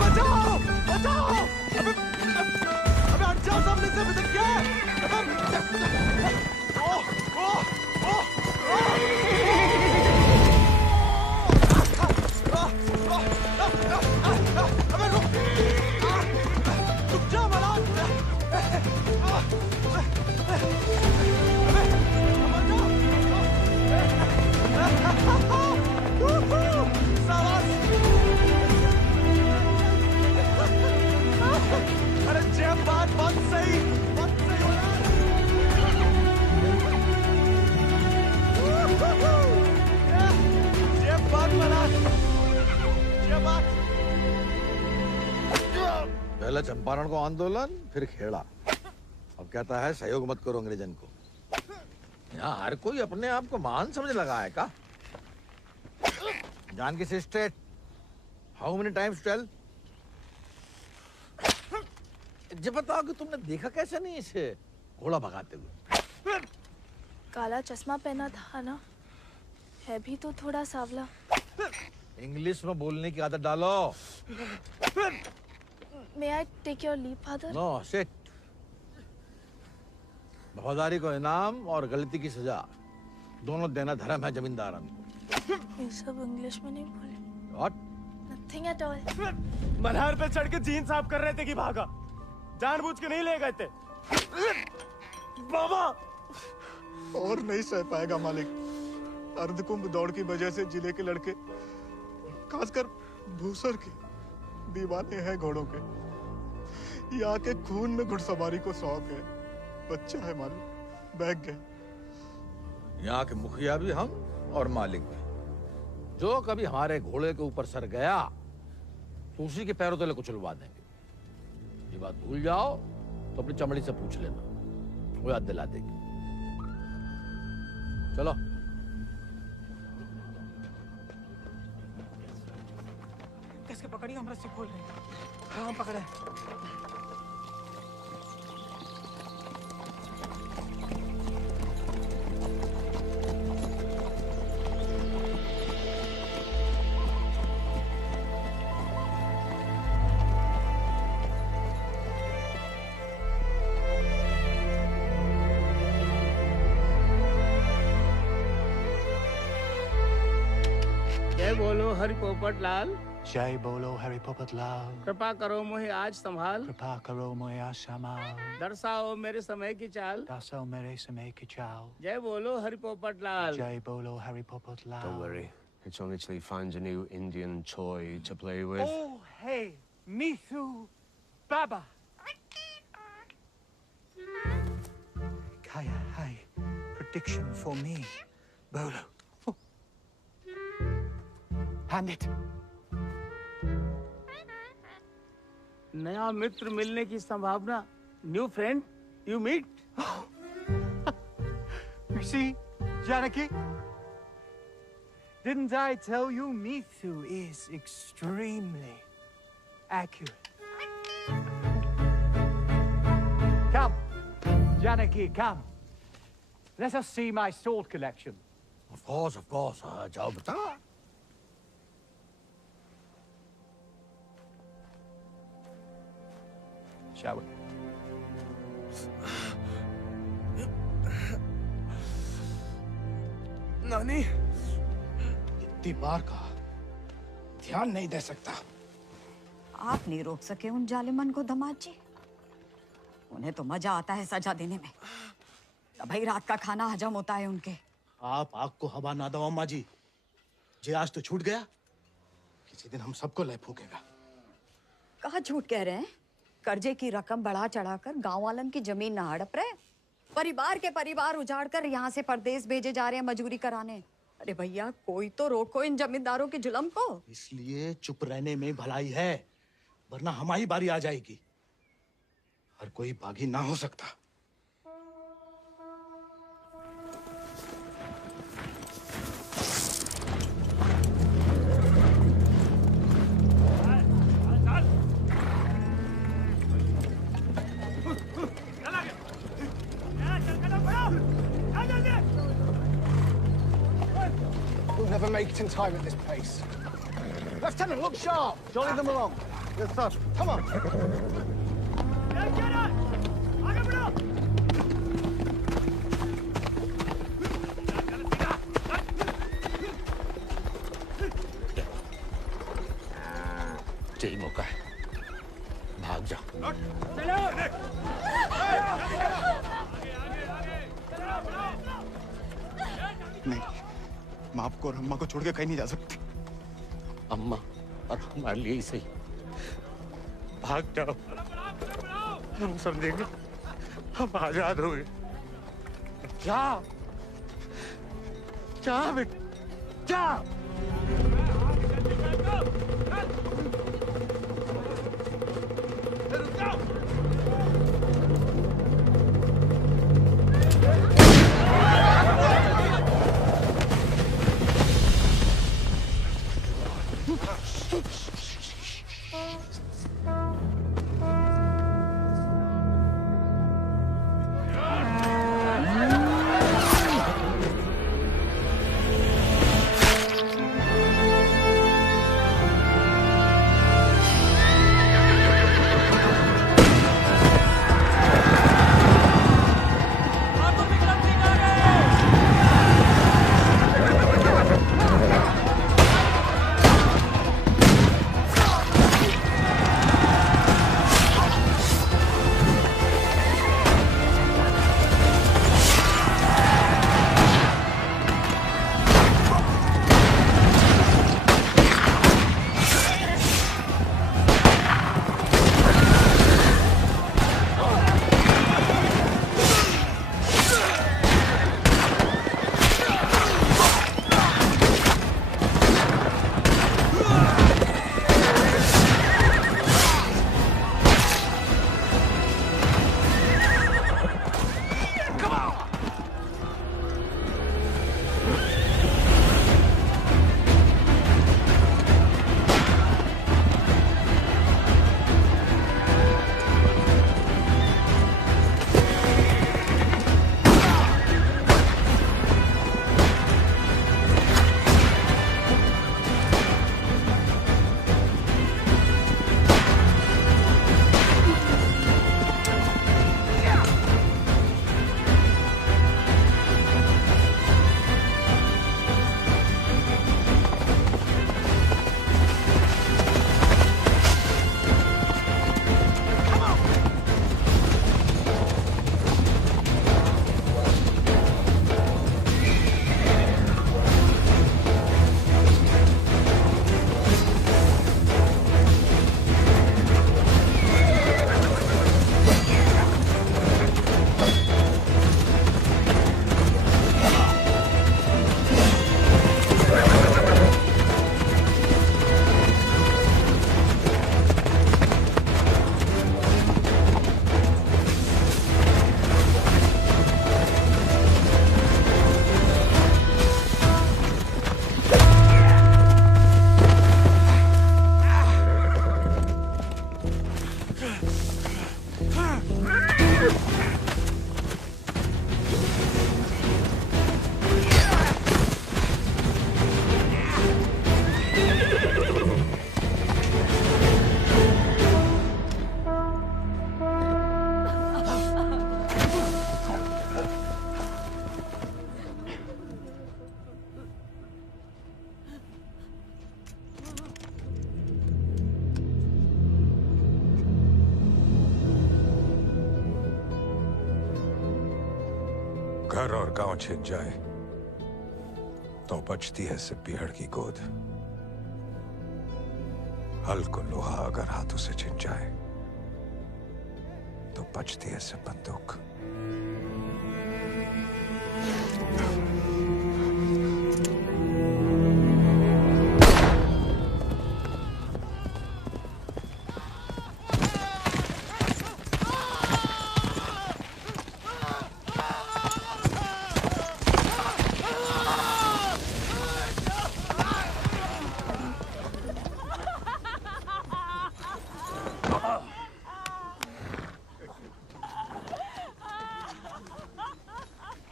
बचाओ बचाओ! अबे हट जाओ सामने से! अबे क्या है? ओह ओह ओह! अबे रुक जा मलाल! अरे जय बात सही जय बात मलाल! जय बात! पहले चंपारण को आंदोलन, फिर खेड़ा। अब कहता है सहयोग मत करो अंग्रेजन को। यहाँ हर कोई अपने आप को महान समझ लगा है का? Janaki sister, how many times tell? जब बताओ कि तुमने देखा कैसे नहीं इसे घोड़ा भगाते हुए? काला चश्मा पहना था ना, है भी तो थोड़ा सावला। इंग्लिश में बोलने की आदत डालो। May I take your leave, father? No sit. वफादारी को इनाम और गलती की सजा दोनों देना धर्म है जमींदार को। ये सब इंग्लिश में नहीं बोले। What? Nothing at all. Malhar पे चढ़ के जीन साफ कर रहे थे कि भागा? जानबूझ के नहीं ले गए थे। बाबा! और नहीं सह पाएगा मालिक। अर्धकुंभ दौड़ की वजह से जिले के लड़के, खासकर भूसर के, दीवाने हैं घोड़ों के। यहाँ के खून में घुड़सवारी को शौक है। बच्चा है मालिक, बहक गए। यहाँ के मुखिया भी हम और मालिक भी। जो कभी हमारे घोड़े के ऊपर सर गया तो उसी के पैरों तले कुचलवा देंगे। ये बात भूल जाओ तो अपनी चमड़ी से पूछ लेना, वो याद दिला देगी। चलो। कैसे पकड़ी? हम रस्सी खोल रहे हैं। हाँ हम पकड़े। बोलो हरि पोपट लाल। जय बोलो हरि पोपट लाल। कृपा करो मुझे आज संभाल। कृपा करो मुझे आज संभाल। दर्शाओ मेरे समय की चाल। दर्शाओ मेरे समय की चाल। जय बोलो हरि पोपट लाल। जय बोलो Hari Popat Lal. Don't worry, it's only till he finds a new Indian toy to play with. Oh, hey, Mithu, Baba. Kaya, hi, prediction for me, Bolo. Hand it. नया मित्र मिलने की संभावना। New friend you meet. You see, Janaki? Didn't I tell you Mithu is extremely accurate? Come, Janaki, come. Let us see my sword collection. Of course, जाओ बता। Shall we? नानी, इतनी बार कहा, ध्यान नहीं दे सकता। आप नहीं रोक सके उन जालिमन को दमाद जी। उन्हें तो मजा आता है सजा देने में। तभी रात का खाना हजम होता है उनके। आप आग को हवा ना दो अम्मा जी। जे आज तो छूट गया, किसी दिन हम सबको ले फूकेगा। कहाँ झूठ कह रहे हैं? कर्जे की रकम बढ़ा चढ़ाकर गांव वालन की जमीन ना हड़प रहे। परिवार के परिवार उजाड़ कर यहाँ से परदेश भेजे जा रहे हैं मजूरी कराने। अरे भैया, कोई तो रोको इन जमींदारों के जुल्म को। इसलिए चुप रहने में भलाई है, वरना हमारी बारी आ जाएगी। हर कोई बागी ना हो सकता। We'll never make it in time at this pace. Lieutenant, look sharp. Jolly them along. Yes, sir. Come on. यही मौका है, भाग जाओ। नहीं, मैं आपको और अम्मा को छोड़ के कहीं नहीं जा सकती। अम्मा और हमारे लिए ही सही, भाग जाओ। हम समझेंगे, हम आजाद हो गए। जा जा बेटा, जा। घर और गांव छिन जाए तो बचती है सिर्फ पीहड़ की गोद। हल को लोहा अगर हाथों से छिन जाए तो बचती है सिर्फ बंदूक।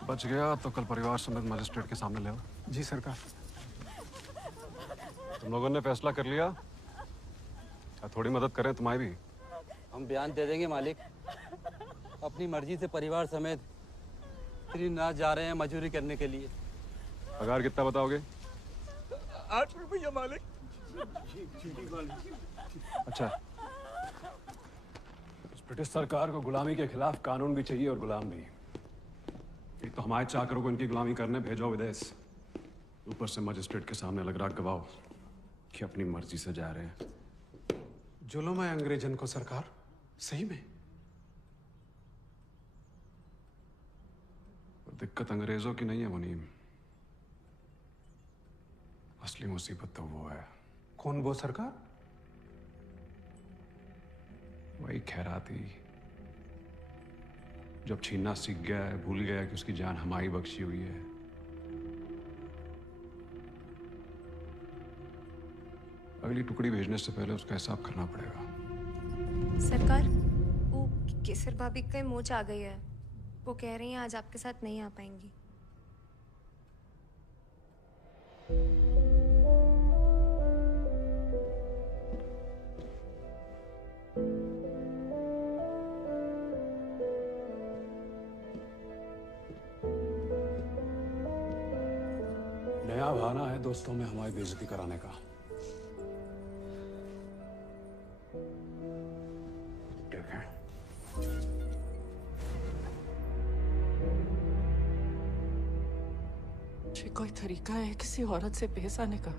बच गया तो कल परिवार समेत मजिस्ट्रेट के सामने ले आओ। जी सरकार। तुम लोगों ने फैसला कर लिया? थोड़ी मदद करें तुम्हारी भी। हम बयान दे देंगे मालिक। अपनी मर्जी से परिवार समेत त्रिनाथ जा रहे हैं मजदूरी करने के लिए। पगार कितना बताओगे? 8 रुपया मालिक। अच्छा, इस ब्रिटिश सरकार को गुलामी के खिलाफ कानून भी चाहिए और गुलाम भी। एक तो हमारे चाकरों को इनकी गुलामी करने भेजो विदेश, ऊपर से मजिस्ट्रेट के सामने लग रहा गवाह कि अपनी मर्जी से जा रहे हैं। जुल्म है अंग्रेजन को सरकार, सही में। दिक्कत अंग्रेजों की नहीं है मुनीम, असली मुसीबत तो वो है। कौन वो सरकार? वही खैराती, जब छीनना सीख गया है, भूल गया कि उसकी जान हमारी बख्शी हुई है। अगली टुकड़ी भेजने से पहले उसका हिसाब करना पड़ेगा। सरकार, वो केसर भाभी के मोच आ गई है। वो कह रही हैं आज आपके साथ नहीं आ पाएंगी। नया बहाना है दोस्तों में हमारी बेइज्जती कराने का। ठीक है। ये कोई तरीका है किसी औरत से पेश आने का?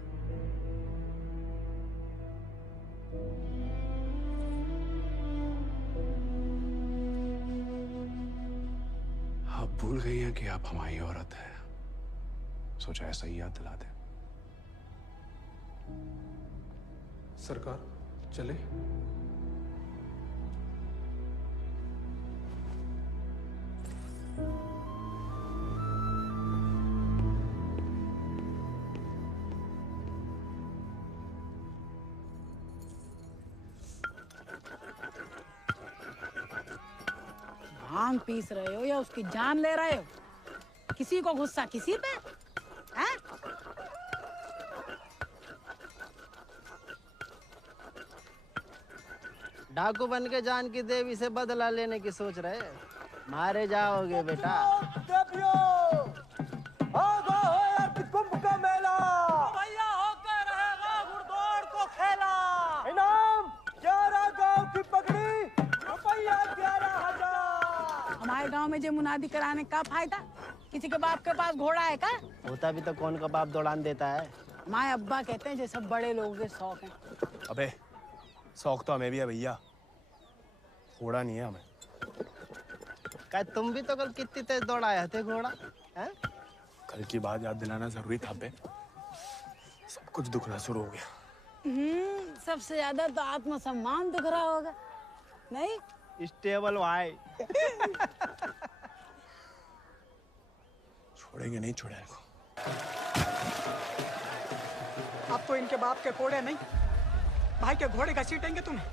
आप भूल गई हैं कि आप हमारी औरत हैं। सोचा ऐसा ही याद दिला दे। सरकार चले? भांग पीस रहे हो या उसकी जान ले रहे हो? किसी को गुस्सा किसी पे? हैं? डाकू बन के जान की देवी से बदला लेने की सोच रहे, मारे जाओगे बेटा। कुंभ का मेला भैया होकर रहेगा घुड़दौड़ को खेला। इनाम 11 गांव की पगड़ी, रुपया 11,000। हमारे गांव में जो मुनादी कराने का फायदा? किसी के बाप के पास घोड़ा है का? होता भी तो कौन का बाप दौड़ान देता है। माए अब्बा कहते हैं जैसे बड़े लोगों के शौक हैं। अबे शौक तो हमें भी है भैया, घोड़ा नहीं है हमें। क्या तुम भी तो कल कितनी तेज दौड़ाए थे घोड़ा? हैं? कल की बात याद दिलाना जरूरी था बे। सब कुछ दुखना शुरू हो गया। सबसे ज्यादा तो आत्मसम्मान दुख रहा होगा, नहीं? स्टेबल भाई। छोड़ेंगे नहीं छोड़ेंगे को। अब तो इनके बाप के कोड़े नहीं, भाई के घोड़े घसीटेंगे तुम्हें।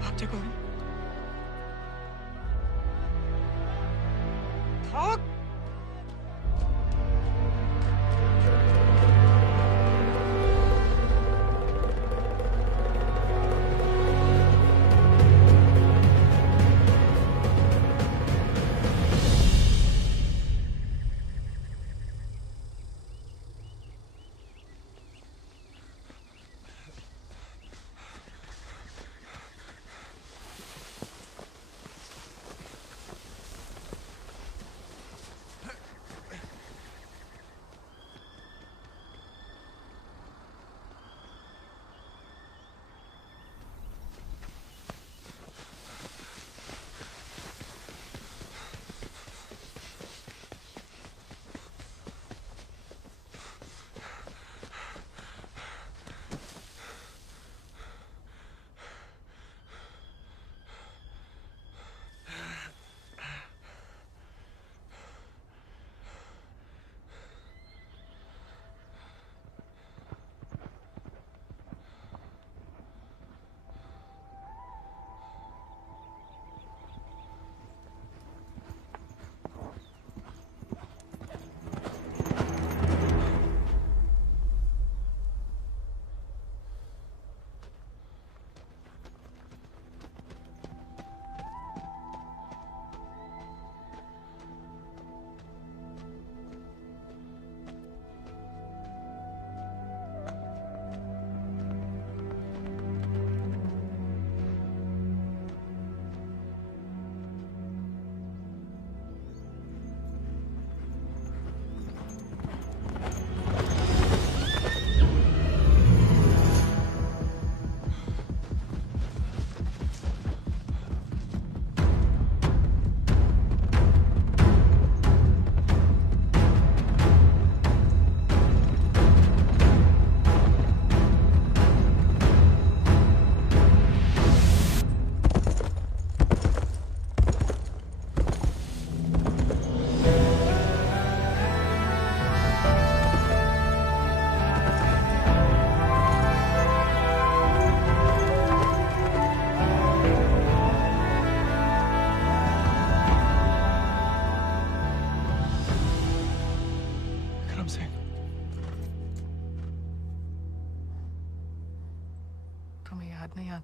भाग जाओ। भाग।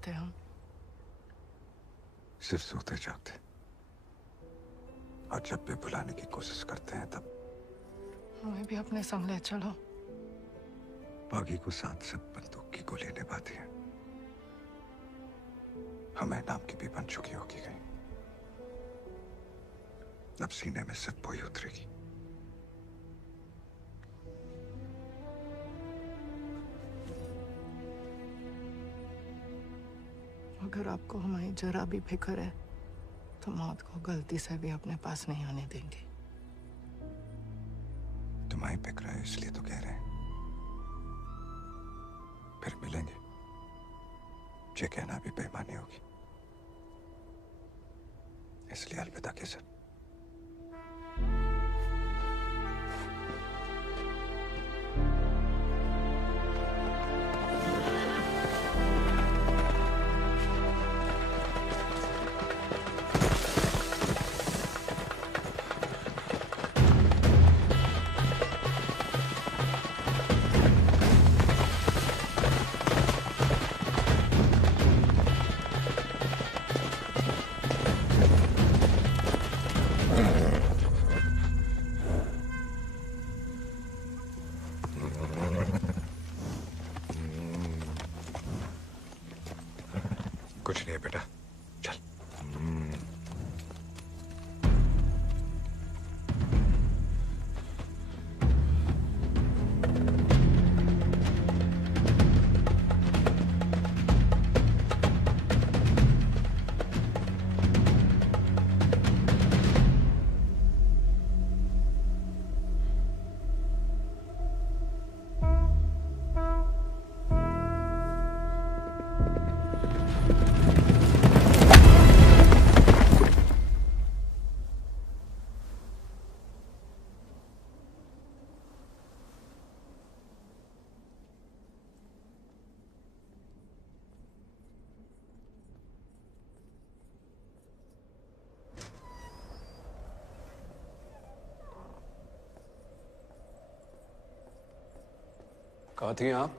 जाते हम? सिर्फ सोते जागते। और जब भी बुलाने की कोशिश करते हैं तब हमें भी अपने संग ले चलो। बागी को 7 बंदूक की गोली निभाती है। हमें नाम की भी बन चुकी होगी कहीं। अब सीने में सिर्फ वही उतरेगी। अगर आपको हमारी जरा भी फिक्र है तो मौत को गलती से भी अपने पास नहीं आने देंगे। तुम्हारी फिक्र है इसलिए तो कह रहे हैं। फिर मिलेंगे। ये कहना भी बेईमानी होगी, इसलिए अलविदा के सर। कुछ नहीं है बेटा, चल। कहाँ थी आप?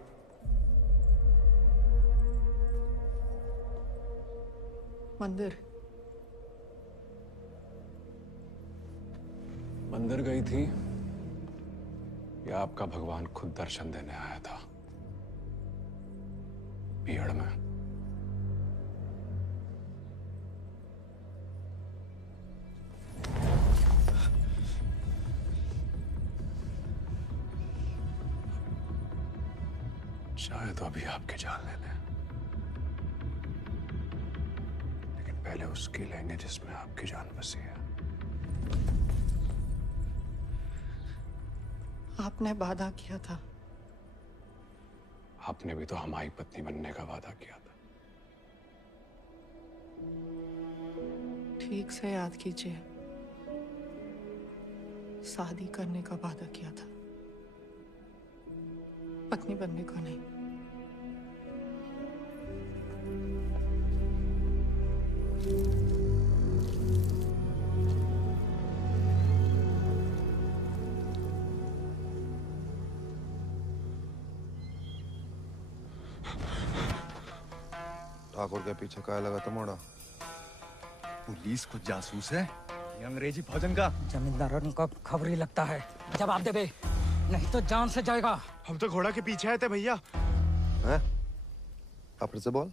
मंदिर। मंदिर गई थी या आपका भगवान खुद दर्शन देने आया था भीड़ में? शायद तो अभी आपकी जान ले लें, लेकिन पहले उसकी लेंगे जिसमें आपकी जान बसी है। आपने वादा किया था। आपने भी तो हमारी पत्नी बनने का वादा किया था। ठीक से याद कीजिए, शादी करने का वादा किया था, पत्नी बनने का नहीं। ठाकुर के पीछे क्या लगा था मोड़ा? पुलिस को जासूस है ये अंग्रेजी भोजन का। जमींदारों को खबर ही लगता है। जवाब दे बे, नहीं तो जान से जाएगा। हम तो घोड़ा के पीछे आए थे भैया। हैं? आप फिर से बोल।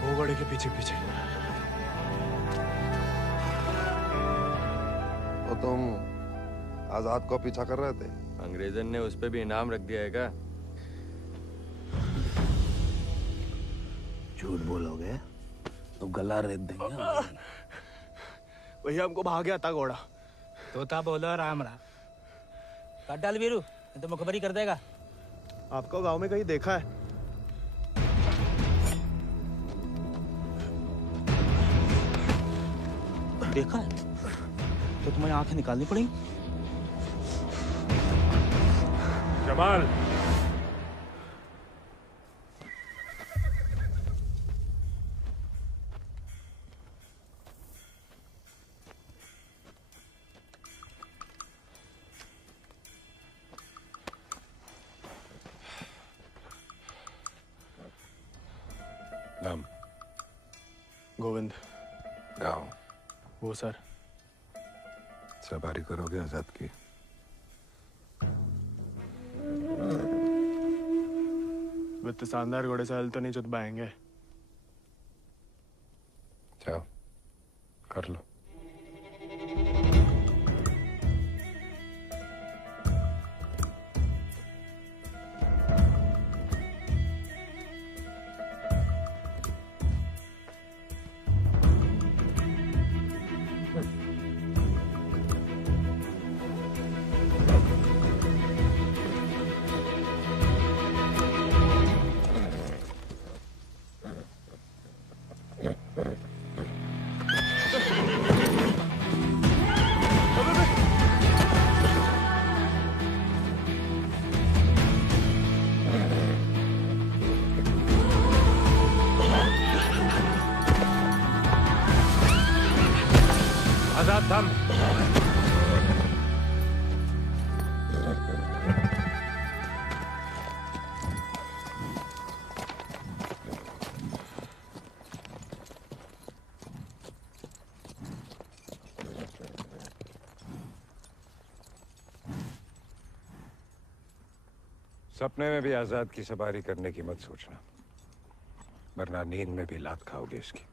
वो घोड़े के पीछे पीछे। तो तुम आजाद को पीछा कर रहे थे? अंग्रेजन ने उस पे भी इनाम रख दिया है क्या? झूठ बोलोगे तो गला रेत देंगे। भैया हमको भाग गया था घोड़ा। तोता बोलो राम राम। काट डाल वीरू, नहीं तो मुखबरी कर देगा। आपको गांव में कहीं देखा है? देखा है तो तुम्हें आंखें निकालनी पड़ेंगी। जमाल, नाम? गोविंद। गाँव? वो सर। सवारी करोगे आजाद की? वित्त शानदार घोड़े से हल तो नहीं चुतवाएंगे। जाओ कर लो। आजाद थम। सपने में भी आजाद की सवारी करने की मत सोचना, वरना नींद में भी लात खाओगे इसकी।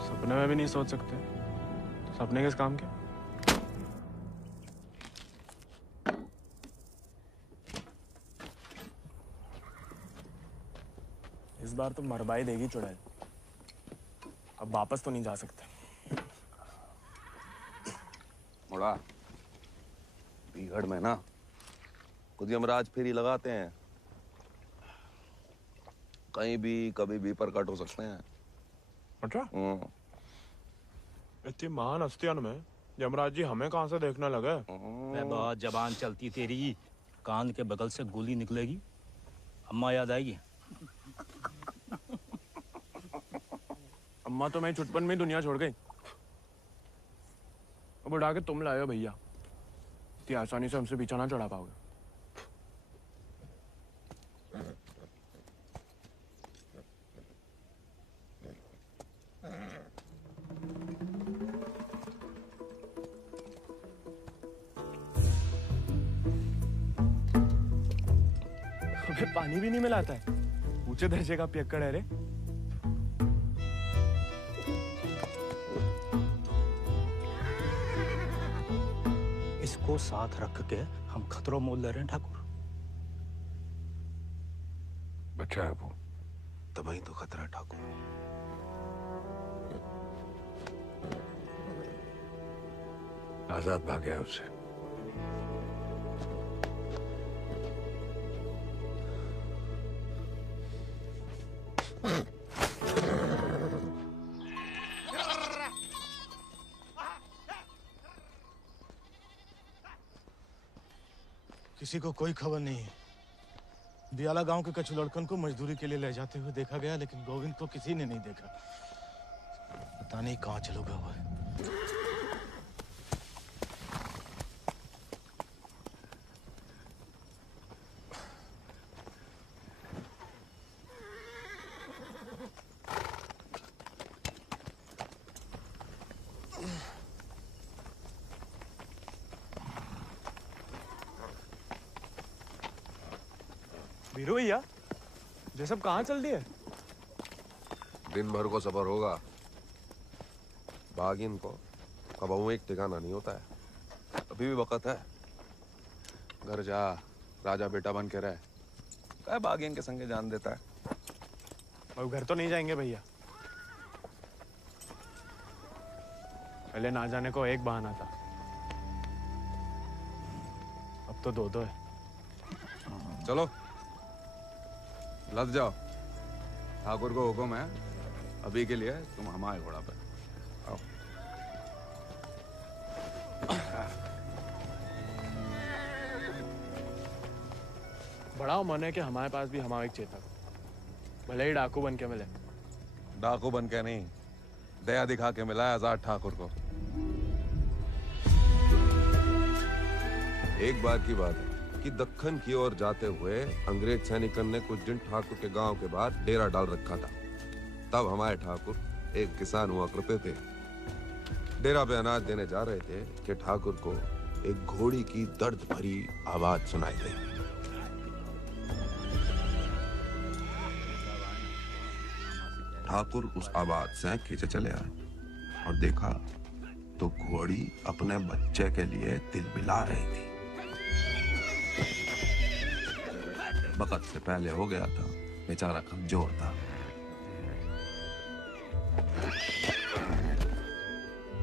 सपने में भी नहीं सोच सकते, सपने किस काम के? इस बार तो मरवाई देगी चुड़ैल, अब वापस तो नहीं जा सकते। मुड़ा बीहड़ में ना खुद यमराज फेरी लगाते हैं, कहीं भी कभी भी प्रकट हो सकते हैं। अच्छा? इतनी महान हस्तियों में यमराज जी हमें कहाँ से देखने लगे? बहुत जबान चलती तेरी, कान के बगल से गोली निकलेगी, अम्मा याद आएगी। अम्मा तो मैं छुटपन में ही दुनिया छोड़ गई, अब उड़ा के तुम लाए हो भैया, इतनी आसानी से हमसे पीछा ना चढ़ा पाओगे। हमें पानी भी नहीं मिलाता है, ऊंचे दर्जे का पियक्कड़ है रे। इसको साथ रख के हम खतरों मोल ले रहे हैं ठाकुर। बच्चा है वो, तभी तो खतरा ठाकुर। आजाद भाग गया उससे। किसी को कोई खबर नहीं है। दियाला गांव के कछु लड़कन को मजदूरी के लिए ले जाते हुए देखा गया, लेकिन गोविंद को किसी ने नहीं देखा। पता नहीं कहाँ चलो गया हुआ है। वीरू भैया, ये सब कहाँ चल दिए? दिन भर को सफर होगा, बागिन को कबहू एक ठिकाना नहीं होता है। अभी भी वक्त है, घर जा, राजा बेटा बन के रहे। क्या बागिन के संगे जान देता है। अब घर तो नहीं जाएंगे भैया, पहले ना जाने को एक बहाना था, अब तो दो है। चलो लद जाओ, ठाकुर को हुक्म है, अभी के लिए तुम हमारे घोड़ा पे आओ। बड़ा मन है कि हमारे पास भी हमारा एक चेतक, भले ही डाकू बन के मिले। डाकू बन के नहीं, दया दिखा के मिला है आजाद ठाकुर को। एक बार की बात है कि दक्कन की ओर जाते हुए अंग्रेज सैनिकों ने कुछ दिन ठाकुर के गांव के बाहर डेरा डाल रखा था। तब हमारे ठाकुर एक किसान हुआ करते थे। डेरा पे अनाज देने जा रहे थे कि ठाकुर को एक घोड़ी की दर्द भरी आवाज सुनाई दी। ठाकुर उस आवाज से खींचे चले आए और देखा तो घोड़ी अपने बच्चे के लिए तिलमिला रही थी। वक्त से पहले हो गया था, बेचारा कमजोर था।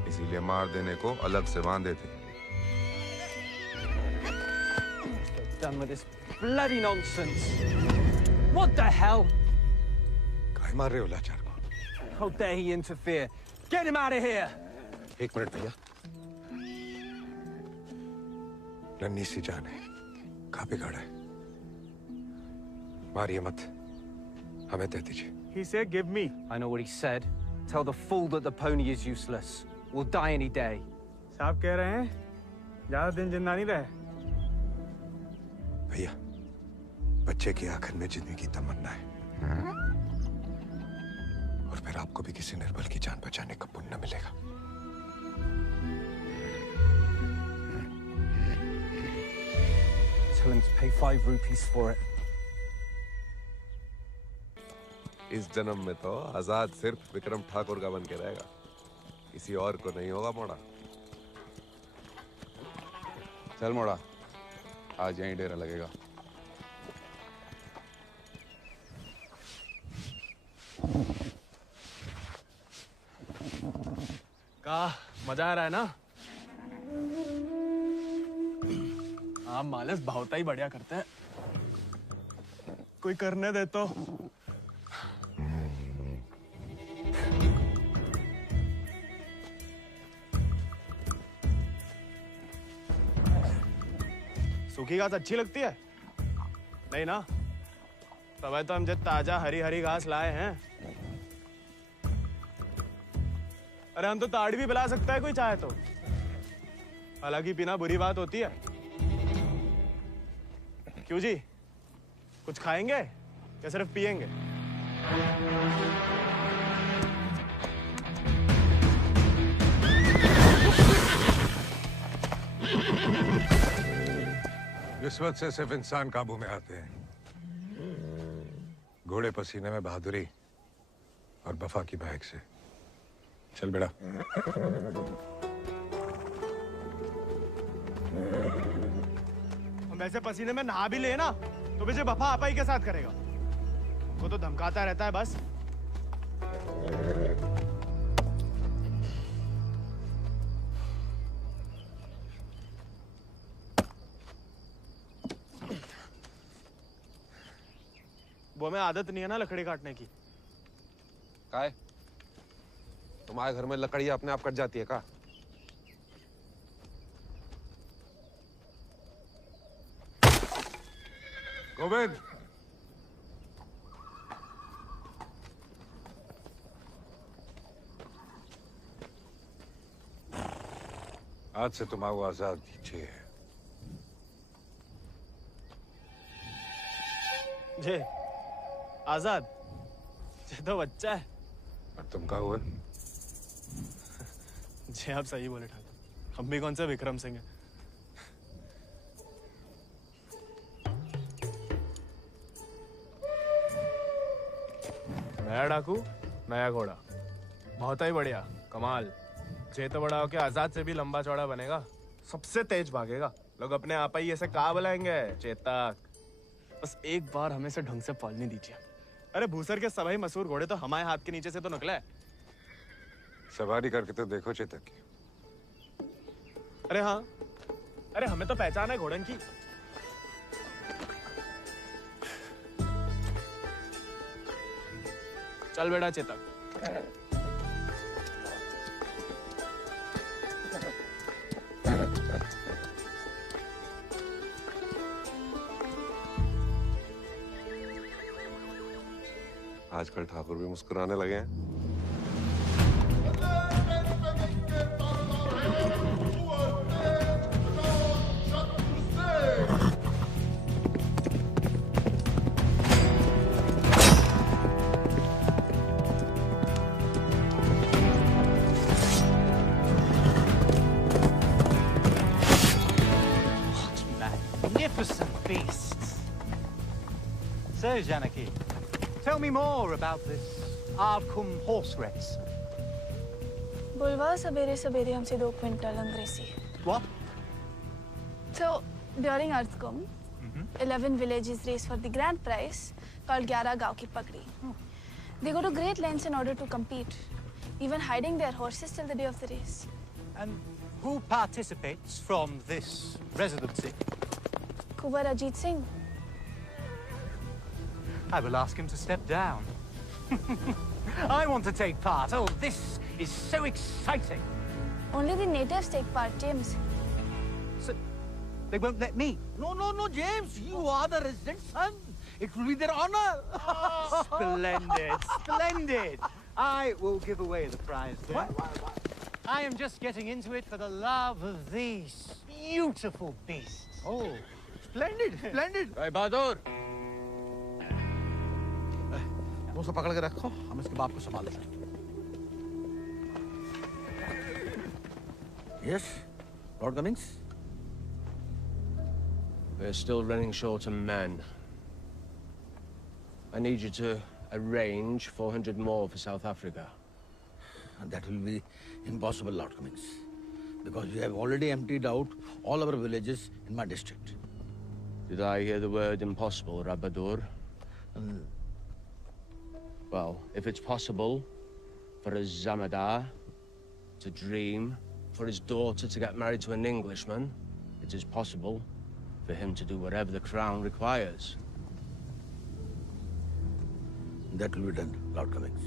इसीलिए मार देने को अलग से बांधे थे। Done with this bloody nonsense. What the hell? काय मार रहे हो लाचार को? How dare he interfere? Get him out of here! एक मिनट भैया। नन्ही सी जान है, कहाँ पे खड़ा है? मारिए मत, हमें दे दीजिए। He said, "Give me." I know what he said. Tell the fool that the pony is useless. We'll die any day. साहब कह रहे हैं ज्यादा दिन जिंदा नहीं रहे। भैया, बच्चे की आंखन में जीने की तमन्ना है, और फिर आपको भी किसी निर्बल की जान बचाने का पुण्य मिलेगा। Tell him to pay 5 rupees for it. इस जन्म में तो आजाद सिर्फ विक्रम ठाकुर का बन के रहेगा, किसी और को नहीं होगा मोड़ा। चल मोड़ा, आज यहीं डेरा लगेगा। का मजा आ रहा है ना? आप मालस भावता ही बढ़िया करते हैं। कोई करने दे तो। सूखी घास अच्छी लगती है? नहीं ना? तब तो हम जब ताजा हरी हरी घास लाए हैं। अरे हम तो ताड़ी भी पिला सकता है कोई चाहे तो। हालांकि पीना बुरी बात होती है। क्यों जी? कुछ खाएंगे या सिर्फ पिएंगे? किस्मत से सिर्फ इंसान काबू में आते हैं। घोड़े पसीने में बहादुरी और वफा की महक से। चल बेटा। हम ऐसे पसीने में नहा भी ले ना तो मुझे वफा आपा ही के साथ करेगा। वो तो धमकाता रहता है बस। वो हमें आदत नहीं है ना लकड़ी काटने की। काय? तुम्हारे घर में लकड़ी अपने आप कट जाती है का? गोविंद, आज से तुम आओ आजाद दीजिए। जे आजाद, ये तो बच्चा है। और तुम कहा हुआ? जी आप सही बोले ठाकुर, हम भी कौन से विक्रम सिंह हैं। नया डाकू, नया घोड़ा, बहुत ही बढ़िया, कमाल। जे तो बड़ा होके आजाद से भी लंबा चौड़ा बनेगा, सबसे तेज भागेगा। लोग अपने आप ही ऐसे कहा बुलाएंगे, चेतक। बस एक बार हमें से ढंग से पालने दीजिए। अरे भूसर के सभी मशहूर घोड़े तो हमारे हाथ के नीचे से तो निकले हैं। सवारी करके तो देखो चेतक की। अरे हाँ, अरे हमें तो पहचान है घोड़न की। चल बेटा चेतक। आजकल ठाकुर भी मुस्कुराने लगे हैं। Magnificent beasts. So, Janaki, tell me more about this Ardcumbe horse race. बुलवा सवेरे सवेरे हमसे 2 क्विंटल अंग्रेजी. What? So during Ardcumbe, 11 villages race for the grand prize called 11 गांव की पगड़ी. They go to great lengths in order to compete, even hiding their horses till the day of the race. And who participates from this residency? Kuwar Ajit Singh. I will ask him to step down. I want to take part. Oh, this is so exciting. Only the natives take part, James. So, they won't let me? No, James. You are the resident son. It will be their honor. Splendid, splendid. I will give away the prize then. Why? I am just getting into it for the love of these beautiful beasts. Oh, splendid. भाई बहादुर, वो सब पकड़ के रखो, हम इसके बाप को संभाल लेंगे। Yes, Lord Cummings. We're still running short on men. I need you to arrange 400 more for South Africa. And that will be impossible, Lord Cummings, because we have already emptied out all our villages in my district. Did I hear the word impossible, Rabadur? Well, if it's possible for a Zamadar to dream, for his daughter to get married to an Englishman, it is possible for him to do whatever the crown requires. That will be done, Lord Cummings.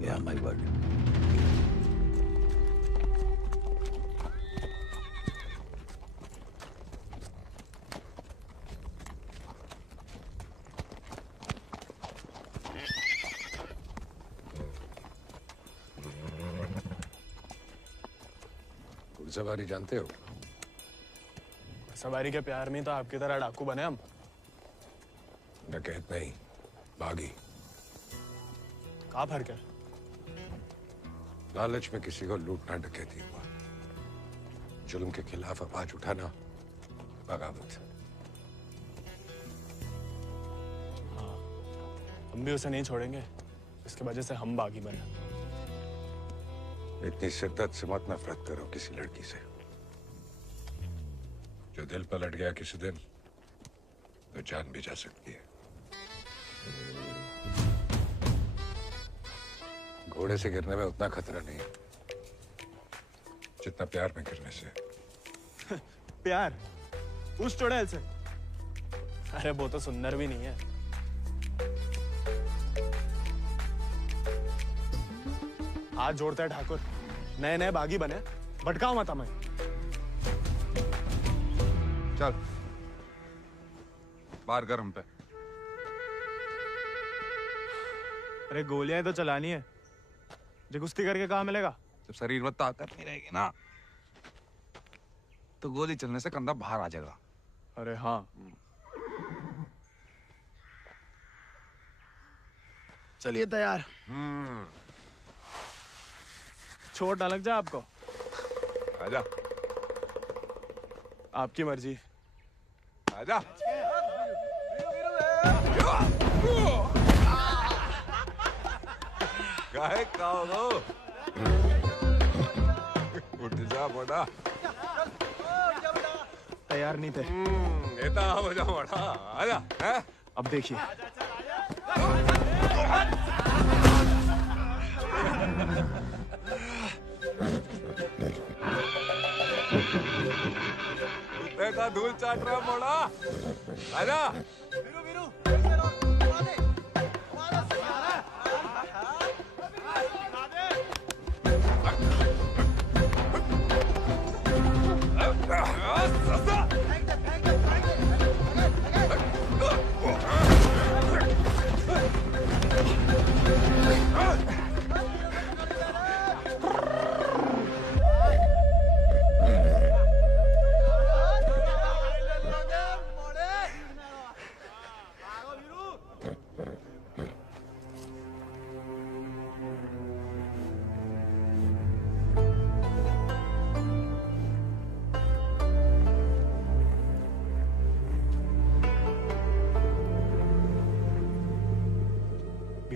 You have my word. सवारी जानते हो? सवारी के प्यार में तो आपकी तरह डाकू बने हम। डकैत नहीं, बागी। कहाँ फर्क है? लालच में किसी को लूटना डकैती हुआ। जुल्म के खिलाफ आवाज उठाना बगावत। हाँ, हम भी उसे नहीं छोड़ेंगे, इसकी वजह से हम बागी बने। इतनी शिद्दत से मत नफरत करो किसी लड़की से। जो दिल पलट गया किसी दिन, तो जान भी जा सकती है। घोड़े से गिरने में उतना खतरा नहीं जितना प्यार में गिरने से। प्यार? उस चुड़ैल से? अरे वो तो सुंदर भी नहीं है। हाथ जोड़ते हैं ठाकुर, नए नए बागी बने, भटकाओ मत हमें। चल बाहर गर्म पे। अरे गोलियां तो चलानी है, जो कुश्ती करके कहाँ मिलेगा? जब शरीर में ताकत नहीं रहेगी ना, तो गोली चलने से कंधा बाहर आ जाएगा। अरे हाँ, चलिए तैयार। चोट ना लग जाए आपको। आजा। आपकी मर्जी। आजा। काहे खाओ? उठ जा बड़ा। तैयार नहीं थे। नेता हो जा बड़ा। आजा। हैं? अब देखिए। कुत्ते का धूल चाट रहा मोड़ा। आजा।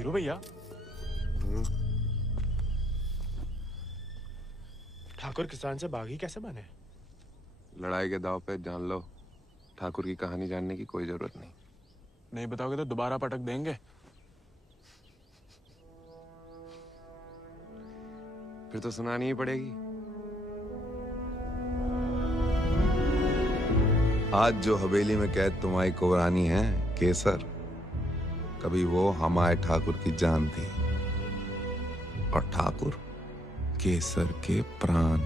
वीरू भैया, ठाकुर किसान से बागी कैसे बने? लड़ाई के दाव पे जान लो, ठाकुर की कहानी जानने की कोई जरूरत नहीं। नहीं बताओगे तो दोबारा पटक देंगे। फिर तो सुनानी ही पड़ेगी। आज जो हवेली में कैद तुम्हारी कुबरानी है केसर, कभी वो हमारे ठाकुर की जान थी, और ठाकुर केसर के प्राण।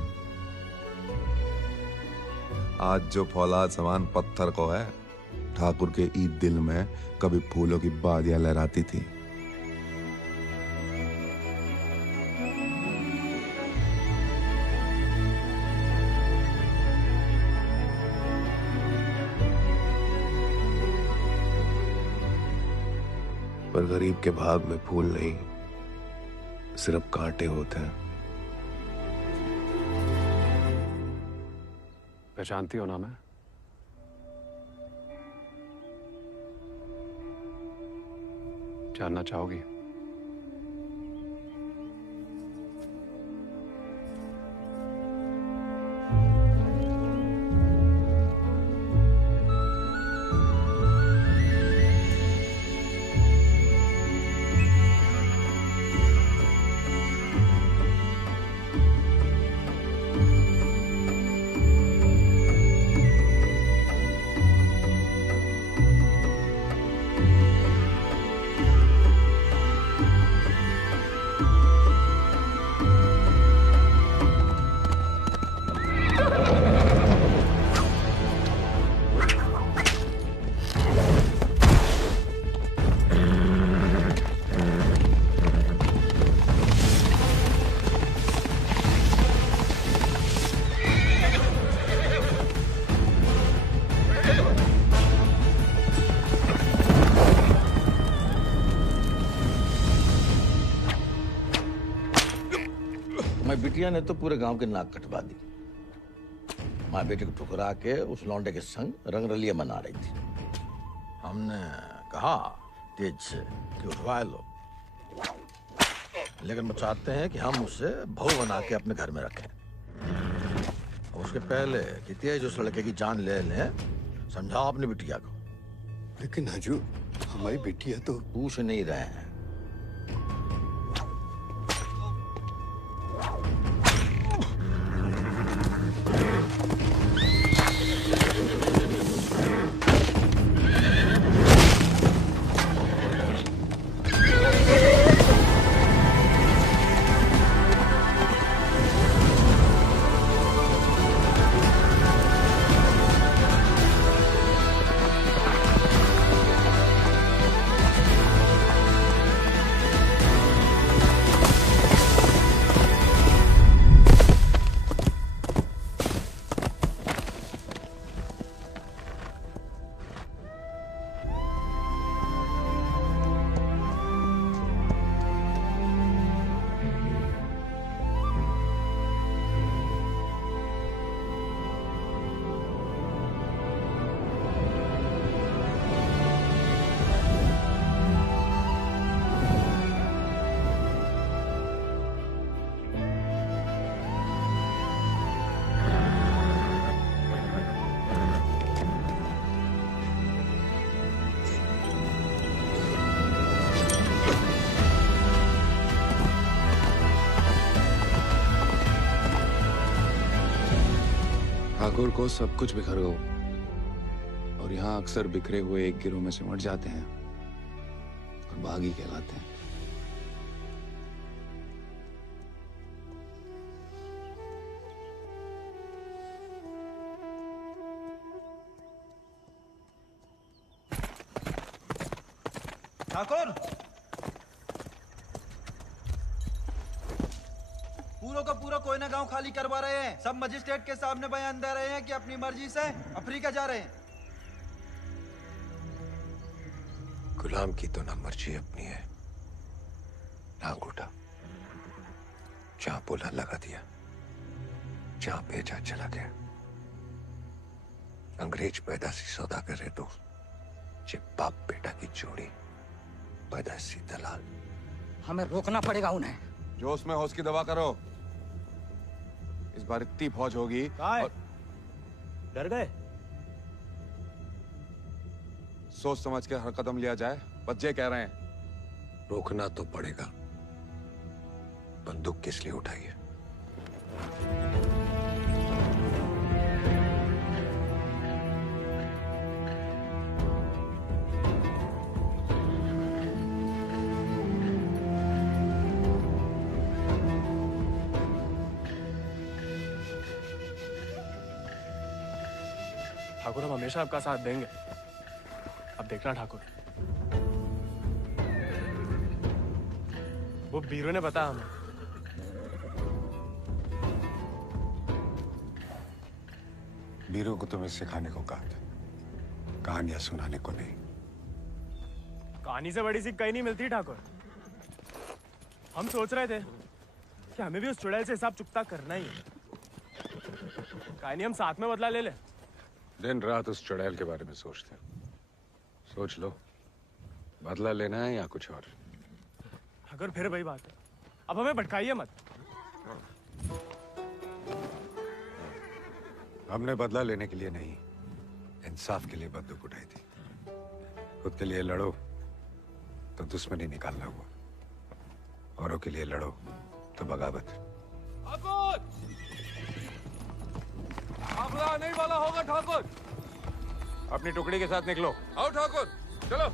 आज जो फौलाद समान पत्थर को है, ठाकुर के ईद दिल में कभी फूलों की बादियां लहराती थी। पर गरीब के भाग में फूल नहीं, सिर्फ कांटे होते हैं। पहचानती हो ना मैं? जानना चाहोगी? बिटिया ने तो पूरे गांव के नाक कटवा दी। माँ बेटे को ठुकरा के उस लौंडे के संग रंगरलिया मना रही थी। हमने कहा तेज से कि उठवा लो, लेकिन वो चाहते हैं कि हम उसे बहू बना के अपने घर में रखें। और उसके पहले कि तेज उस लड़के की जान ले लें, समझाओ अपनी बिटिया को। लेकिन हजूर, हमारी बिटिया तो पूछ नहीं रहे हैं। ठाकुर को सब कुछ बिखर गया, और यहाँ अक्सर बिखरे हुए एक गिरोह में सिमट जाते हैं और बागी कहलाते हैं। ठाकुर, पूरा का पूरा कोयना गांव खाली करवा रहे हैं। सब मजिस्ट्रेट के सामने बयान दे रहे हैं कि अपनी मर्जी से अफ्रीका जा रहे हैं। गुलाम की तो ना मर्जी अपनी है ना अंगूठा। जहां बोला लगा दिया, जहां भेजा चला गया। अंग्रेज पैदाशी सौदागर है तो बाप बेटा की जोड़ी पैदाशी दलाल। हमें रोकना पड़ेगा उन्हें। जोश में होश की दवा करो। इस बार इतनी फौज होगी। और... डर गए? सोच समझ के हर कदम लिया जाए, बच्चे कह रहे हैं। रोकना तो पड़ेगा। बंदूक किस लिए उठाई है? ठाकुर, हम हमेशा आपका साथ देंगे। अब देखना ठाकुर, वो बीरू ने बताया हमें। बीरू को तुम्हें सिखाने को कहा था, कहानियां सुनाने को नहीं। कहानी से बड़ी सीख कहीं नहीं मिलती ठाकुर। हम सोच रहे थे कि हमें भी उस चुड़ैल से हिसाब चुकता करना ही है। कहानी हम साथ में बदला ले ले। दिन रात उस चुड़ैल के बारे में सोचते हैं। सोच लो, बदला लेना है या कुछ और। अगर फिर वही बात है, अब हमें भटकाइए मत। हमने बदला लेने के लिए नहीं, इंसाफ के लिए बंदूक उठाई थी। खुद के लिए लड़ो तो दुश्मनी निकालना हुआ, औरों के लिए लड़ो तो बगावत। हमला नहीं वाला होगा ठाकुर। अपनी टुकड़ी के साथ निकलो। आओ ठाकुर, चलो।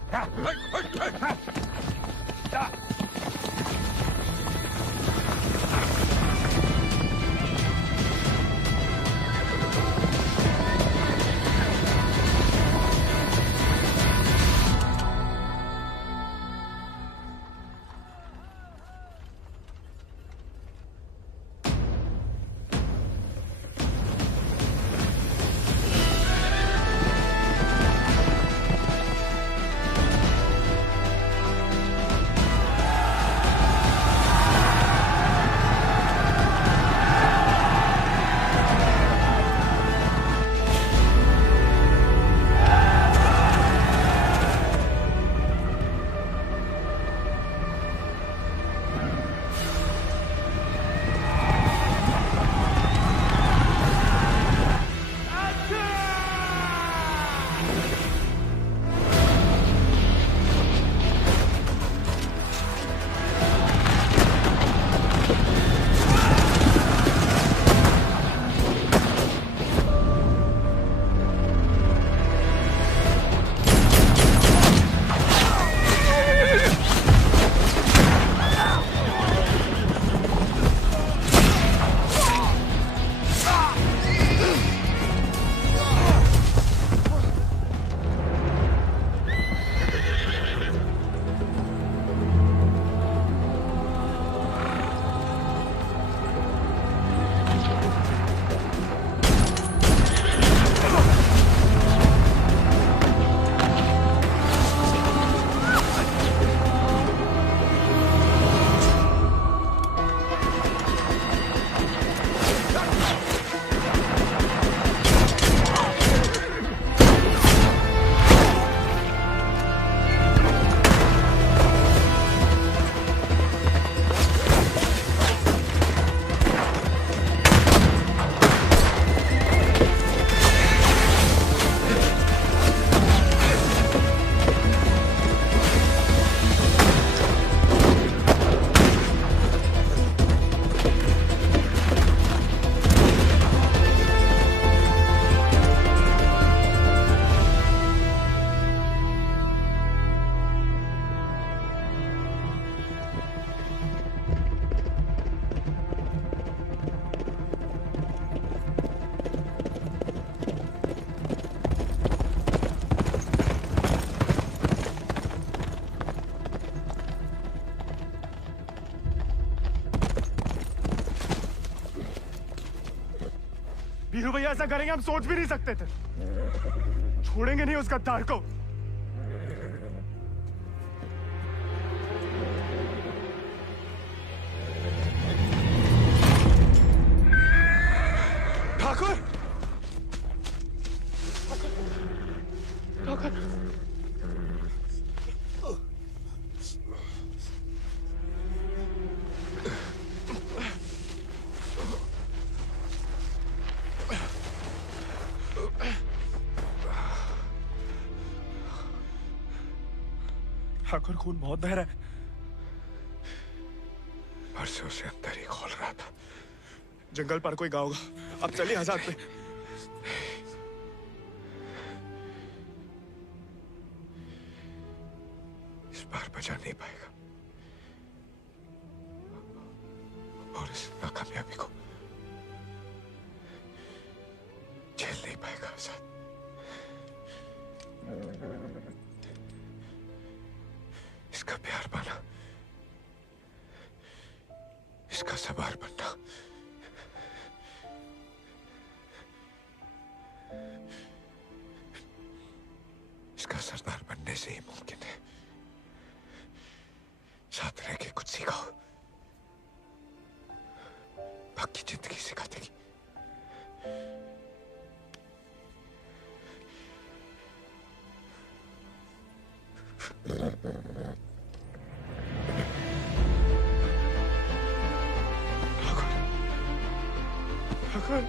बीरू भैया ऐसा करेंगे हम सोच भी नहीं सकते थे। छोड़ेंगे नहीं उस गद्दार को। ठाकुर, ठाकुर, ठाकुर, खून बहुत बह रहा है। परसों से अंदर ही खोल रहा था। जंगल पर कोई गाँव होगा। अब चलिए आजाद पे। इस बार बचा नहीं पाएगा और इस नाकामयाबी को झेल नहीं पाएगा आजाद। इसका प्यार पाना, इसका सवार बनना, इसका सरदार बनने से ही मुमकिन है। साथ रह के कुछ सिखाओ, बाकी जिंदगी सिखा देगी। ठाकुर,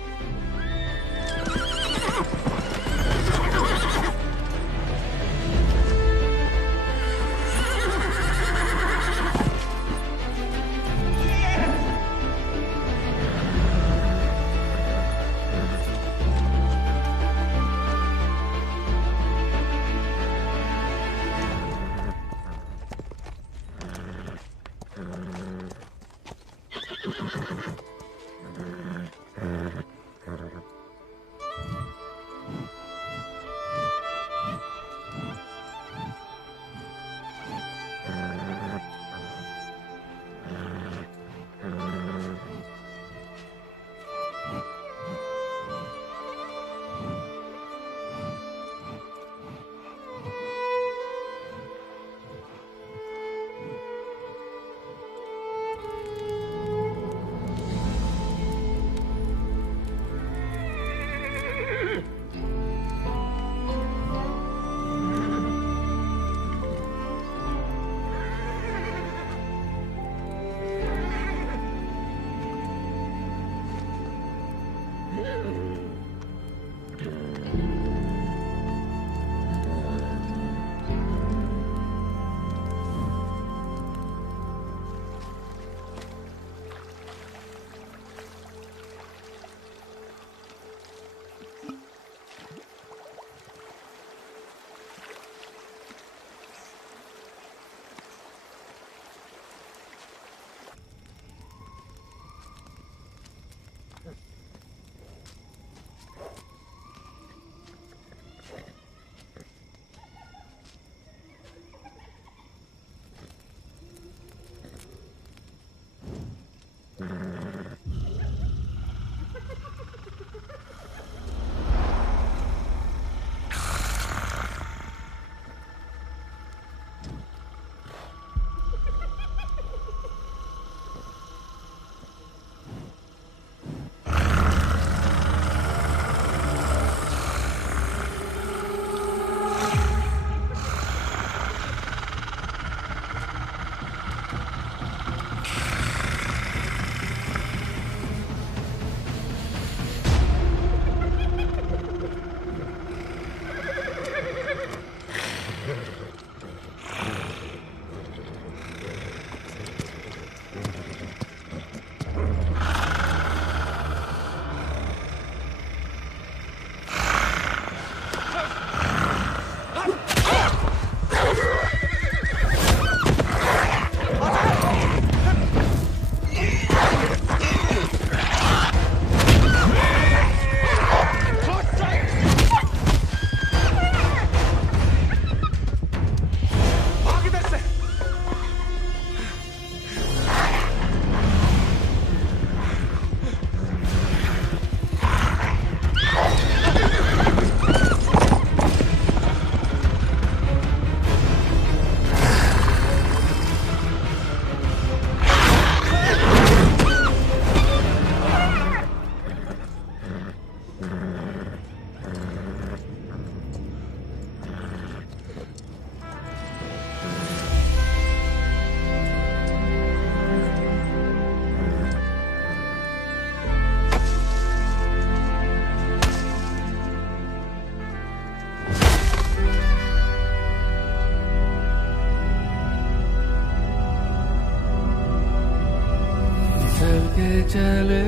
चले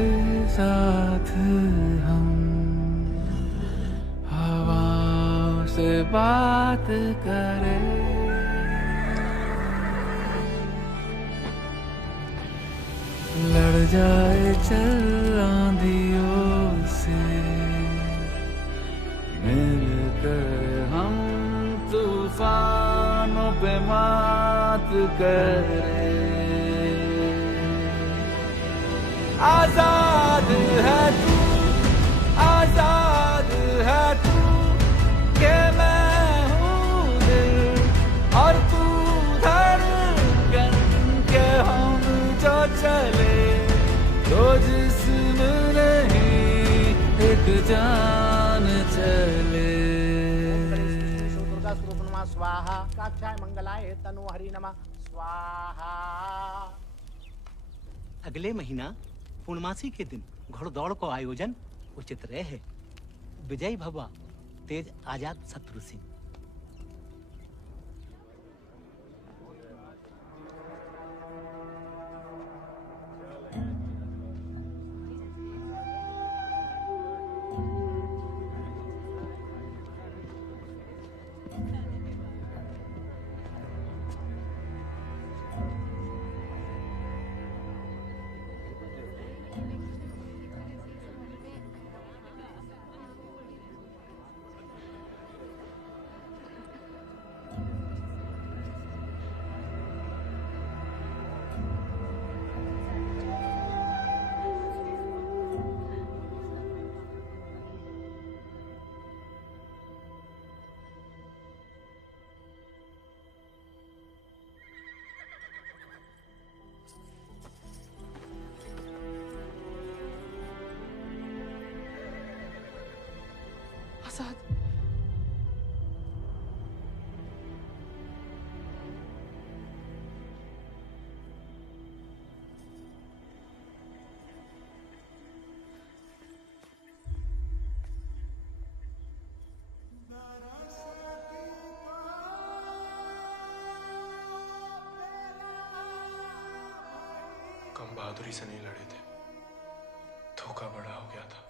साथ हम, हवाओं से बात करें, लड़ जाए चल आंधियों से, मिलकर हम तूफानों पे मात करें। आजाद है तू, आजाद है तू, के मैं हूँ दिल और तू धड़कन, के हम जो चले तो जिस्म नहीं एक जान चले। दुर्गा स्वरूप नमः स्वाहा, काक्षाय मंगलाय तनु हरि नमः स्वाहा। अगले महीना पूर्णमासी के दिन घोड़दौड़ को आयोजन उचित रहे। विजयी भवा तेज आजाद शत्रु सिंह। आजाद, कम बहादुरी से नहीं लड़े थे, धोखा बड़ा हो गया था।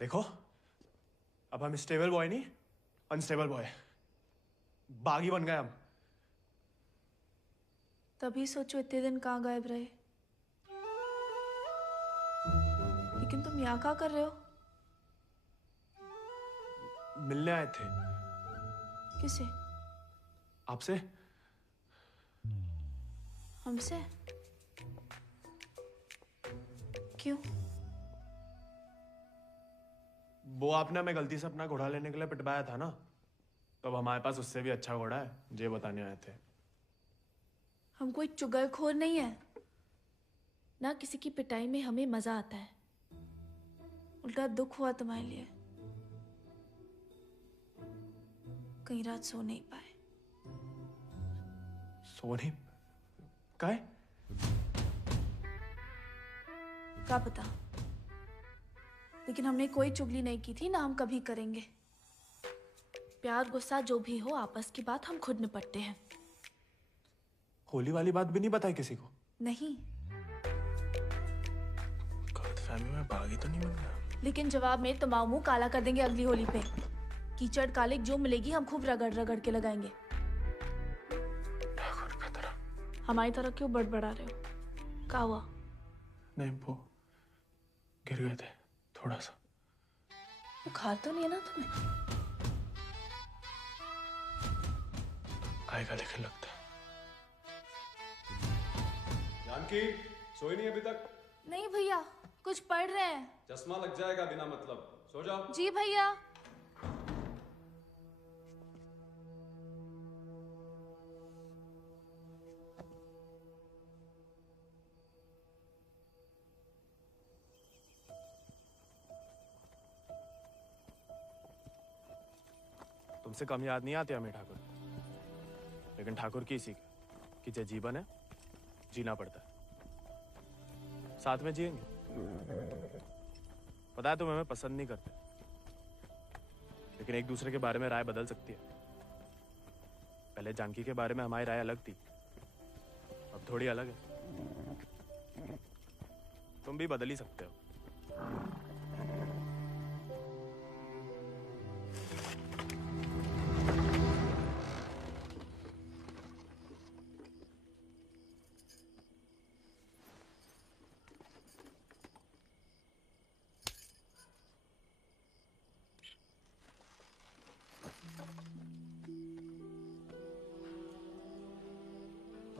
देखो, अब हम स्टेबल बॉय नहीं, अनस्टेबल बॉय, बागी बन गए हम। तभी सोचो इतने दिन कहाँ गायब रहे। लेकिन तुम यहाँ क्या कर रहे हो? मिलने आए थे। किसे? आपसे। हमसे? क्यों? वो आपने हमें गलती से अपना घोड़ा लेने के लिए पिटवाया था ना, तो अब हमारे पास उससे भी अच्छा घोड़ा है, ये बताने आए थे। हम कोई चुगलखोर नहीं है ना, किसी की पिटाई में हमें मजा आता है। उल्टा दुख हुआ तुम्हारे लिए, कई रात सो नहीं पाए। सो नहीं? काहे? क्या पता, लेकिन हमने कोई चुगली नहीं की थी, ना हम कभी करेंगे। प्यार गुस्सा जो भी हो, आपस की बात हम खुद निपटते हैं। होली वाली बात भी नहीं बताई किसी को? नहीं। गलतफहमी में बागी तो नहीं बन गया? लेकिन जवाब में तुम्हारा मुंह काला कर देंगे अगली होली पे। कीचड़ कालिक जो मिलेगी हम खूब रगड़ रगड़ के लगाएंगे। ठाकुर का तरह। हमारी तरह क्यों बड़बड़ा रहे हो? क्या हुआ? नहीं, वो गिर गए थे थोड़ा सा। बुखार तो नहीं है ना तुम्हें? आएगा लेकिन लगता है। जानकी, सोई नहीं अभी तक? नहीं भैया, कुछ पढ़ रहे हैं। चश्मा लग जाएगा बिना मतलब, सो जाओ। जी भैया। तुमसे कम याद नहीं आती हमें ठाकुर, लेकिन ठाकुर की इसी कि जो जीवन है जीना पड़ता है, साथ में जिएंगे। पता है तुम हमें पसंद नहीं करते, लेकिन एक दूसरे के बारे में राय बदल सकती है। पहले जानकी के बारे में हमारी राय अलग थी, अब थोड़ी अलग है। तुम भी बदल ही सकते हो।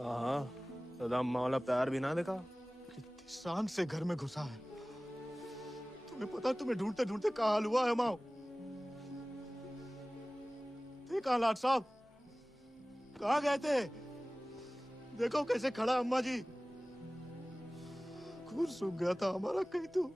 हाँ, दादा अम्मा वाला प्यार भी ना देखा। कितनी शान से घर में घुसा है। तुम्हें पता, तुम्हें ढूंढते ढूंढते कहाँ हाल हुआ है माओ। देखा लाट साहब, कहाँ गए थे? देखो कैसे खड़ा अम्मा जी। खून सूख गया था हमारा कहीं तो।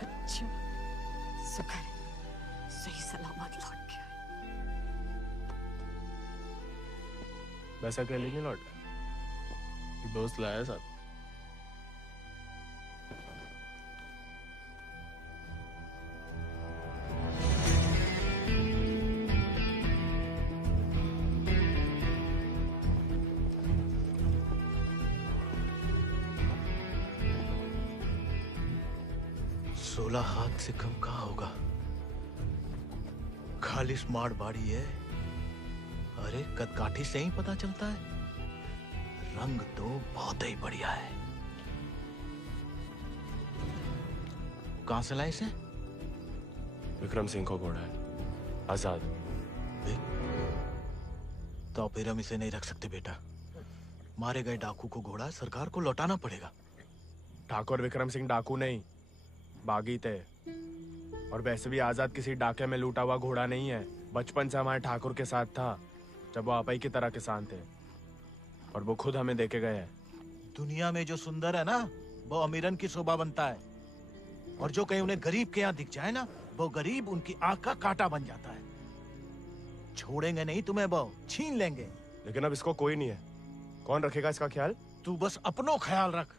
बच्चा शुक्र है सही सलामत लौट गया। वैसा अकेले नहीं लौटा, दोस्त लाया साथ। हाथ से कम कहाँ होगा? खाली स्मार्ट बाड़ी है। अरे कदकाठी से ही पता चलता है। रंग तो बहुत ही बढ़िया है। कहां से लाए इसे? विक्रम सिंह को घोड़ा है, आजाद। तो फिर हम इसे नहीं रख सकते बेटा। मारे गए डाकू को घोड़ा सरकार को लौटाना पड़ेगा। ठाकुर विक्रम सिंह डाकू नहीं, बागी थे। और वैसे भी आजाद किसी डाके में लूटा हुआ घोड़ा नहीं है। बचपन से हमारे ठाकुर के साथ था, जब वो आपई की तरह किसान थे, और वो खुद हमें देके गए हैं। दुनिया में जो सुंदर है ना, वो अमीरन की शोभा बनता है, और जो कहीं उन्हें गरीब के यहाँ दिख जाए ना, वो गरीब उनकी आंख का कांटा बन जाता है। छोड़ेंगे नहीं तुम्हें, वो छीन लेंगे। लेकिन अब इसको कोई नहीं है, कौन रखेगा इसका ख्याल? तू बस अपनो ख्याल रख।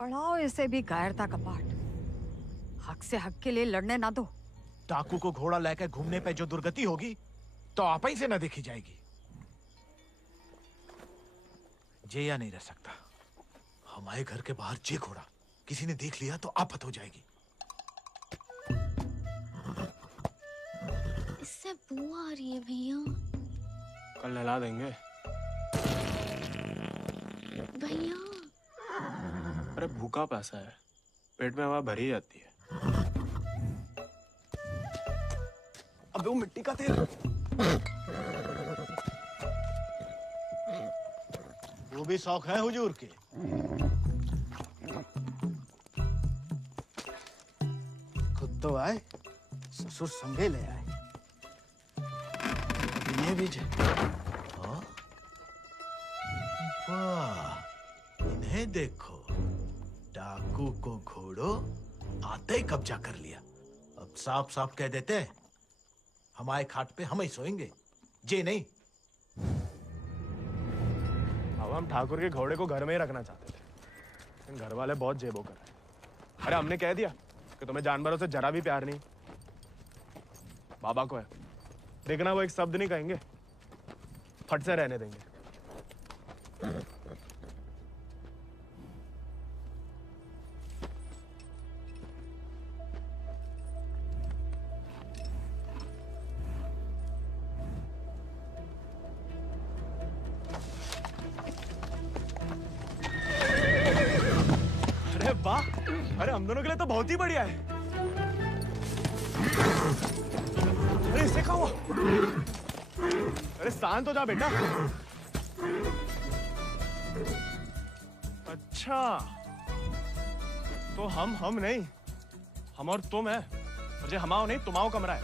पढ़ाओ इसे भी कायरता का पाठ। हक से हक के लिए लड़ने ना दो। डाकू को घोड़ा लेकर घूमने पे जो दुर्गति होगी, तो आप ही से न देखी जाएगी। जेया नहीं रह सकता। हमारे घर के बाहर जे घोड़ा किसी ने देख लिया तो आफत हो जाएगी। इससे बू आ रही है भैया। कल नहला देंगे भैया। अरे भूखा पैसा है, पेट में हवा भरी जाती है। अबे वो मिट्टी का तेल। वो भी शौक है हुजूर के। खुद तो आए, ससुर संगे ले आए। ये भी वाह, इन्हें देखो, डाकू को घोड़ो आते ही कब्जा कर लिया। अब साफ साफ कह देते हैं, हमारे खाट पे हम ही सोएंगे, जे नहीं। अब हम ठाकुर के घोड़े को घर में ही रखना चाहते थे, लेकिन घर वाले बहुत जेबो कर रहे हैं। अरे हमने कह दिया कि तुम्हें जानवरों से जरा भी प्यार नहीं। बाबा को है, देखना वो एक शब्द नहीं कहेंगे, फट से रहने देंगे। अरे वाह, अरे हम दोनों के लिए तो बहुत ही बढ़िया है। अरे इससे क्या हुआ? अरे शांत हो जा बेटा। अच्छा, तो हम नहीं, हम और तुम है, और जो हमाओ नहीं तुम्हाओ कमरा है।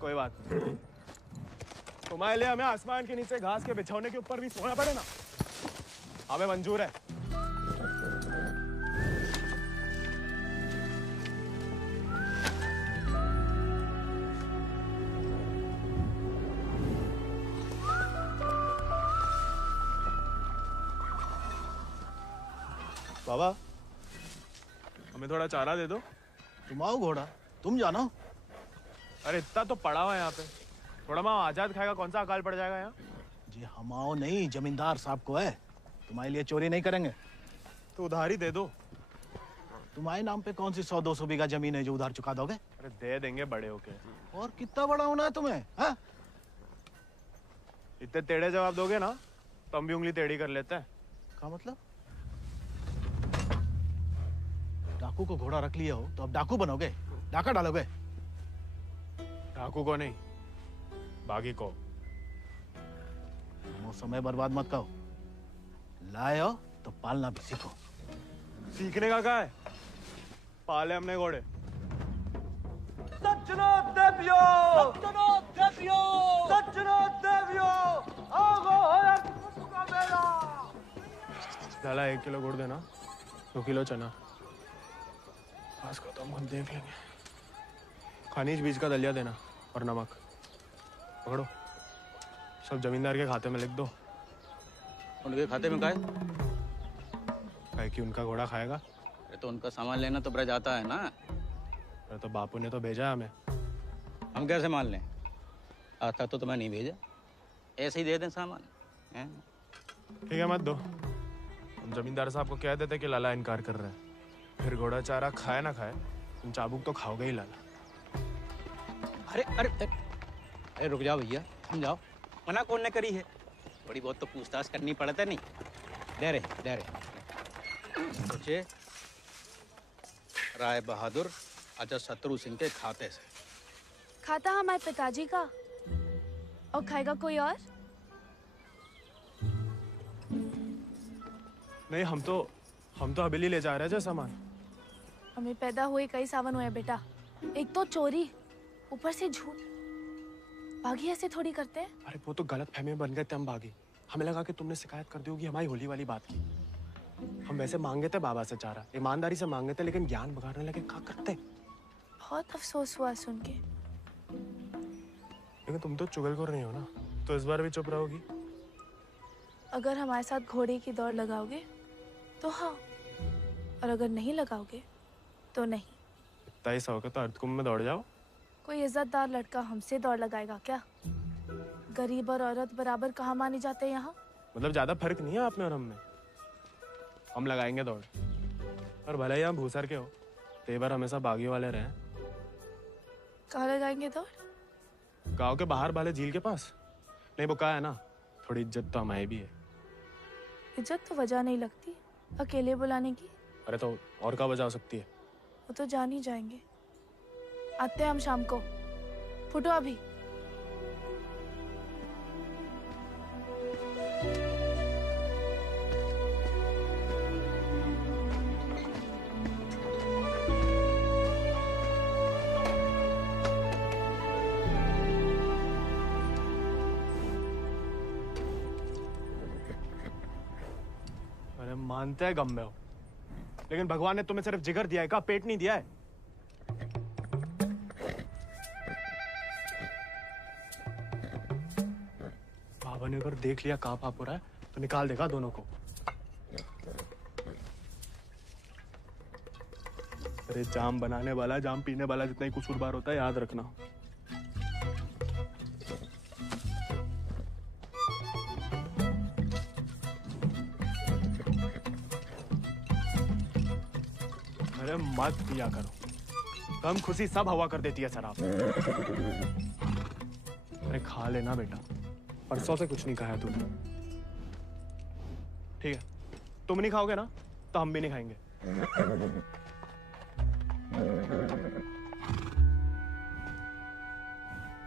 कोई बात नहीं, तुम्हारे लिए हमें आसमान के नीचे घास के बिछौने के ऊपर भी सोना पड़े ना, हमें मंजूर है। बाबा, हमें थोड़ा चारा दे दो। तुम आओ घोड़ा, तुम जानो। अरे इतना तो पड़ा हुआ है यहाँ पे, थोड़ा माँ आजाद खाएगा, कौन सा अकाल पड़ जाएगा यहाँ। जी हम आओ नहीं, जमींदार साहब को है, तुम्हारे लिए चोरी नहीं करेंगे। तो उधार ही दे दो। तुम्हारे नाम पे कौन सी 100-200 बीघा जमीन है जो उधार चुका दोगे? अरे दे देंगे बड़े होके। और कितना बड़ा होना है तुम्हें? हाँ? इतने टेढ़े जवाब दोगे ना तो हम भी उंगली टेढ़ी कर लेते हैं। क्या मतलब? डाकू को घोड़ा रख लिया हो तो अब डाकू बनोगे, डाका डालोगे? डाकू को नहीं, बागी को। वो समय बर्बाद मत करो, लाए हो तो पालना भी सीखो। सीखने का क्या है, पाले हमने घोड़े। सज्जनो देवियो, सज्जनो देवियो, सज्जनो देवियो, आगो होया का मेला। लाला 1 किलो गुड़ देना, 2 किलो चना। आज को तो हम देख लेंगे। खनिज बीज का दलिया देना और नमक। पकड़ो, सब जमींदार के खाते में लिख दो। उनके खाते में काहे? काहे कि उनका घोड़ा खाएगा। अरे तो उनका सामान लेना तो ब्रज आता है ना। अरे तो बापू ने तो भेजा हमें। हम कैसे मान लें? आता तो तुम्हें नहीं भेजा, ऐसे ही दे दें सामान। ठीक है मत दो, हम जमींदार साहब को कह देते कि लाला इनकार कर रहा है, फिर घोड़ा चारा खाए ना खाए तुम चाबुक तो खाओगे ही लाला। अरे अरे अरे रुक जाओ भैया, समझाओ, मना कौन ने करी है? थोड़ी बहुत तो पूछताछ करनी पड़ता नहीं। दे रहे सोचे राय बहादुर अजय शत्रु सिंह के खाते से। खाता हमारे पिताजी का, और खाएगा कोई और? नहीं, हम तो हवेली ले जा रहे हैं सामान। हमें पैदा हुए कई सावन हुए बेटा, एक तो चोरी, ऊपर से झूठ। बागी ऐसे थोड़ी करते हैं। अरे वो तो गलत फहमी में बन गए थे हम बागी, हमें लगा कि तुमने शिकायत कर दी होगी हमारी होली वाली बात की। हम वैसे मांगे थे बाबा से चारा, ईमानदारी से मांगे थे, लेकिन ज्ञान बगाड़ने लगे, क्या करते। बहुत अफसोस हुआ सुन के। लेकिन तुम तो चुगलखोर नहीं हो ना, तो इस बार भी चुप रहोगी? अगर हमारे साथ घोड़े की दौड़ लगाओगे तो हाँ, और अगर नहीं लगाओगे तो नहीं। इतना ही शौक है तो अर्धकुंभ में दौड़ जाओ। कोई इज्जतदार लड़का हमसे दौड़ लगाएगा क्या? गरीब और औरत बराबर कहाँ माने जाते हैं यहाँ? मतलब ज्यादा फर्क नहीं है आप में और हम में। हम लगाएंगे दौड़, और भले ही हम भूसर के हो, तेवर हमेशा बागी वाले रहे। कहाँ लगाएंगे दौड़? गांव के बाहर वाले झील के पास। नहीं वो कहा है ना, थोड़ी इज्जत तो हमारी भी है। इज्जत तो वजह नहीं लगती अकेले बुलाने की। अरे तो और क्या वजह हो सकती है? वो तो जान ही जाएंगे। आते हैं हम शाम को, फुटो अभी। अरे मानते हैं गम में हो, लेकिन भगवान ने तुम्हें सिर्फ जिगर दिया है, का पेट नहीं दिया है। बाबा ने अगर देख लिया कहाँ पाप हो रहा है तो निकाल देगा दोनों को। अरे जाम बनाने वाला जाम पीने वाला जितना ही कसूरवार होता है, याद रखना। अरे मत पिया करो, गम खुशी सब हवा कर देती है शराब। अरे खा लेना बेटा, परसों से कुछ नहीं खाया तूने। ठीक है, तुम नहीं खाओगे ना तो हम भी नहीं खाएंगे।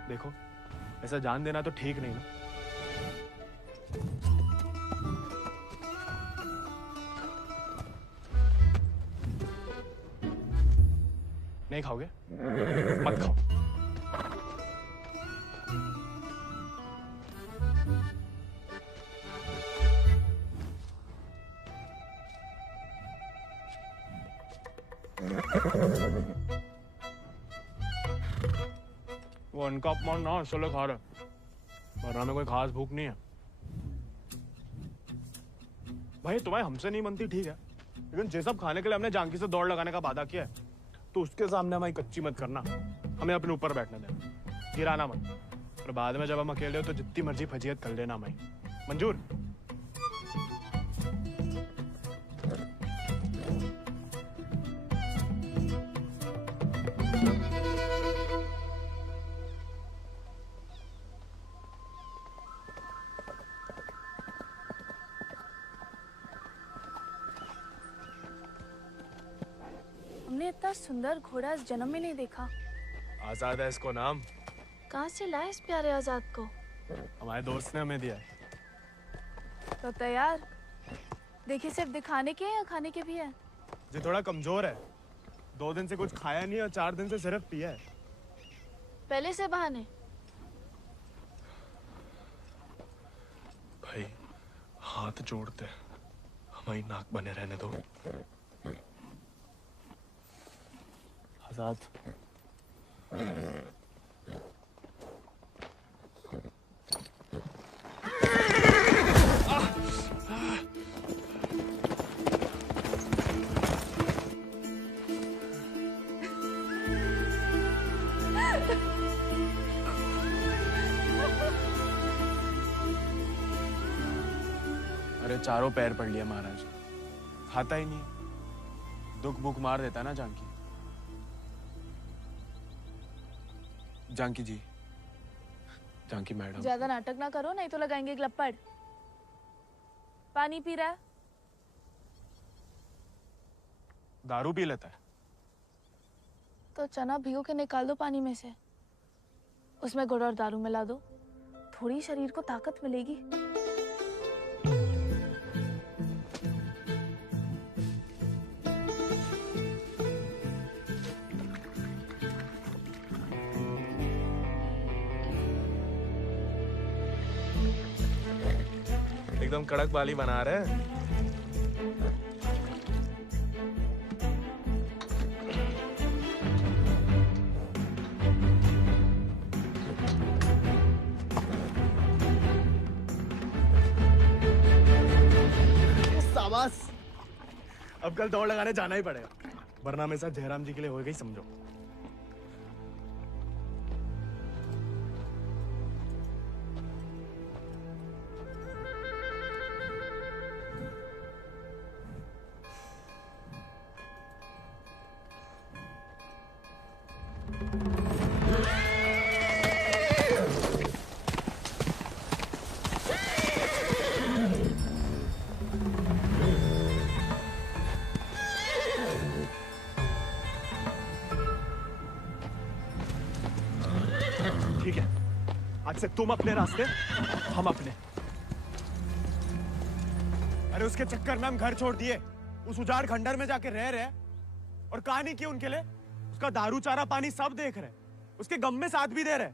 देखो, ऐसा जान देना तो ठीक नहीं ना। नहीं खाओगे? मत खाओ। वो उनका अपमान ना इसलिए खा रहे, वरना में कोई खास भूख नहीं है। भाई तुम्हें हमसे नहीं बनती ठीक है, लेकिन ये सब खाने के लिए हमने जानकी से दौड़ लगाने का वादा किया है, तो उसके सामने हमारी कच्ची मत करना। हमें अपने ऊपर बैठने देना, गिराना मत। और बाद में जब हम अकेले हो तो जितनी मर्जी फजीयत कर लेना हमारी। मंजूर? हमने इतना सुंदर घोड़ा इस जन्म में नहीं देखा। आजाद है इसको नाम। कहाँ से लाए इस प्यारे आजाद को? हमारे दोस्त ने हमें दिया है। तो तैयार? देखिए, सिर्फ दिखाने के हैं या खाने के भी हैं? जो थोड़ा कमजोर है, 2 दिन से कुछ खाया नहीं और 4 दिन से सिर्फ पिया है। पहले से बहाने। भाई हाथ जोड़ते, हमारी नाक बने रहने दो। आजाद, अरे चारों पैर पड़ लिया महाराज, खाता ही नहीं। दुख भूख मार देता ना जानकी। जानकी जी, जानकी मैडम। ज्यादा नाटक ना करो, नहीं तो लगाएंगे एक लपड़। पानी पी रहा है? दारू पी लेता है। तो चना भिगो के निकाल दो पानी में से, उसमें गुड़ और दारू मिला दो, थोड़ी शरीर को ताकत मिलेगी। एकदम कड़क बाली बना रहे हैं। शाबाश, अब कल दौड़ लगाने जाना ही पड़ेगा, वरना मेरे साथ जयराम जी के लिए हो गई समझो। ठीक है, आज से तुम अपने रास्ते, हम अपने। अरे उसके चक्कर में हम घर छोड़ दिए, उस उजाड़ खंडर में जाके रह रहे, और कहानी की उनके लिए उसका दारू चारा पानी सब देख रहे, उसके गम में साथ भी दे रहे,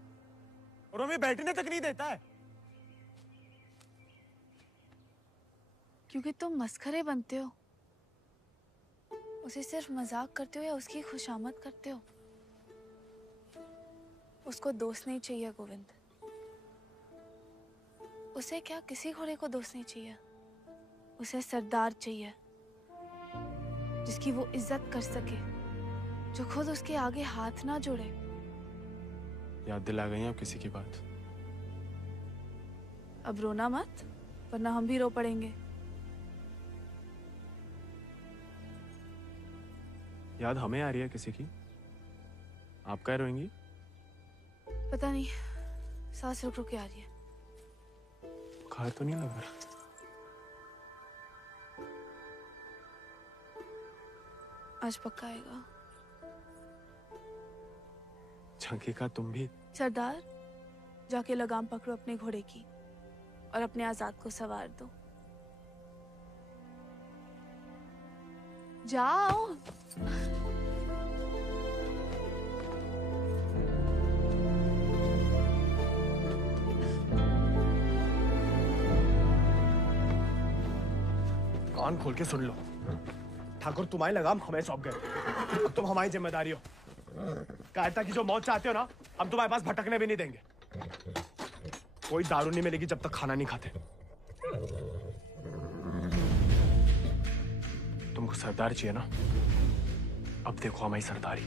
और हमें बैठने तक नहीं देता है। क्योंकि तुम मस्खरे बनते हो, उसे सिर्फ मजाक करते हो या उसकी खुशामद करते हो। उसको दोस्त नहीं चाहिए गोविंद, उसे क्या किसी घोड़े को दोस्त नहीं चाहिए, उसे सरदार चाहिए जिसकी वो इज्जत कर सके, जो खुद उसके आगे हाथ ना जोड़े। याद दिला गई आप किसी की बात। अब रोना मत, वरना हम भी रो पड़ेंगे। याद हमें आ रही है किसी की? आप क्या रोएंगी? पता नहीं, सांस रुक रुक के आ रही है। बुखार तो नहीं लग रहा? आज पक्का आएगा। झंकी का तुम भी? सरदार, जाके लगाम पकड़ो अपने घोड़े की और अपने आजाद को सवार दो। जाओ। कान खोल के सुन लो, ठाकुर तुम्हारी लगाम हमें सौंप गए, अब तुम हमारी जिम्मेदारी हो। कायरता की जो मौत चाहते हो ना, हम तुम्हारे पास भटकने भी नहीं देंगे। कोई दारू नहीं मिलेगी जब तक खाना नहीं खाते। तुमको सरदार चाहिए ना, अब देखो हमारी सरदारी।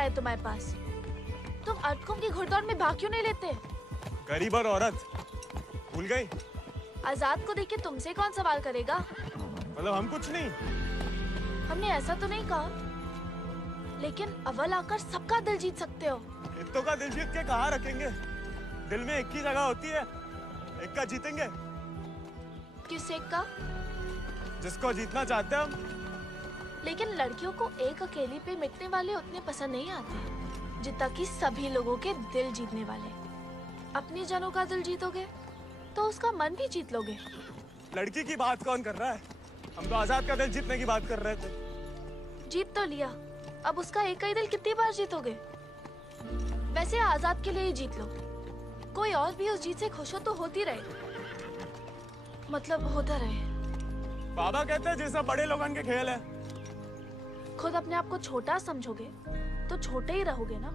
है तुम्हारे पास? तुम अटकुम की घुड़दौड़ में भाग क्यों नहीं लेते? गरीब और औरत भूल गई? आजाद को देख के तुमसे कौन सवाल करेगा? मतलब हम कुछ नहीं? हमने ऐसा तो नहीं कहा, लेकिन अव्वल आकर सबका दिल जीत सकते हो। इत्तो का दिल जीत के कहाँ रखेंगे? दिल में एक ही जगह होती है, एक का जीतेंगे। किस एक का? जिसको जीतना चाहते हैं हम। लेकिन लड़कियों को एक अकेली पे मिटने वाले उतने पसंद नहीं आते जितना कि सभी लोगों के दिल जीतने वाले। अपनी जनों का दिल जीतोगे तो उसका मन भी जीत लोगे। लड़की की बात कौन कर रहा है? हम तो आजाद का दिल जीतने की बात कर रहे थे। जीत तो लिया, अब उसका एक ही दिल कितनी बार जीतोगे? वैसे आजाद के लिए ही जीत लो। कोई और भी उस जीत से खुश हो तो होती रहे, मतलब होता रहे। बाबा कहते हैं जैसा बड़े लोगन के खेल है। खुद अपने आप को छोटा समझोगे तो छोटे ही रहोगे ना।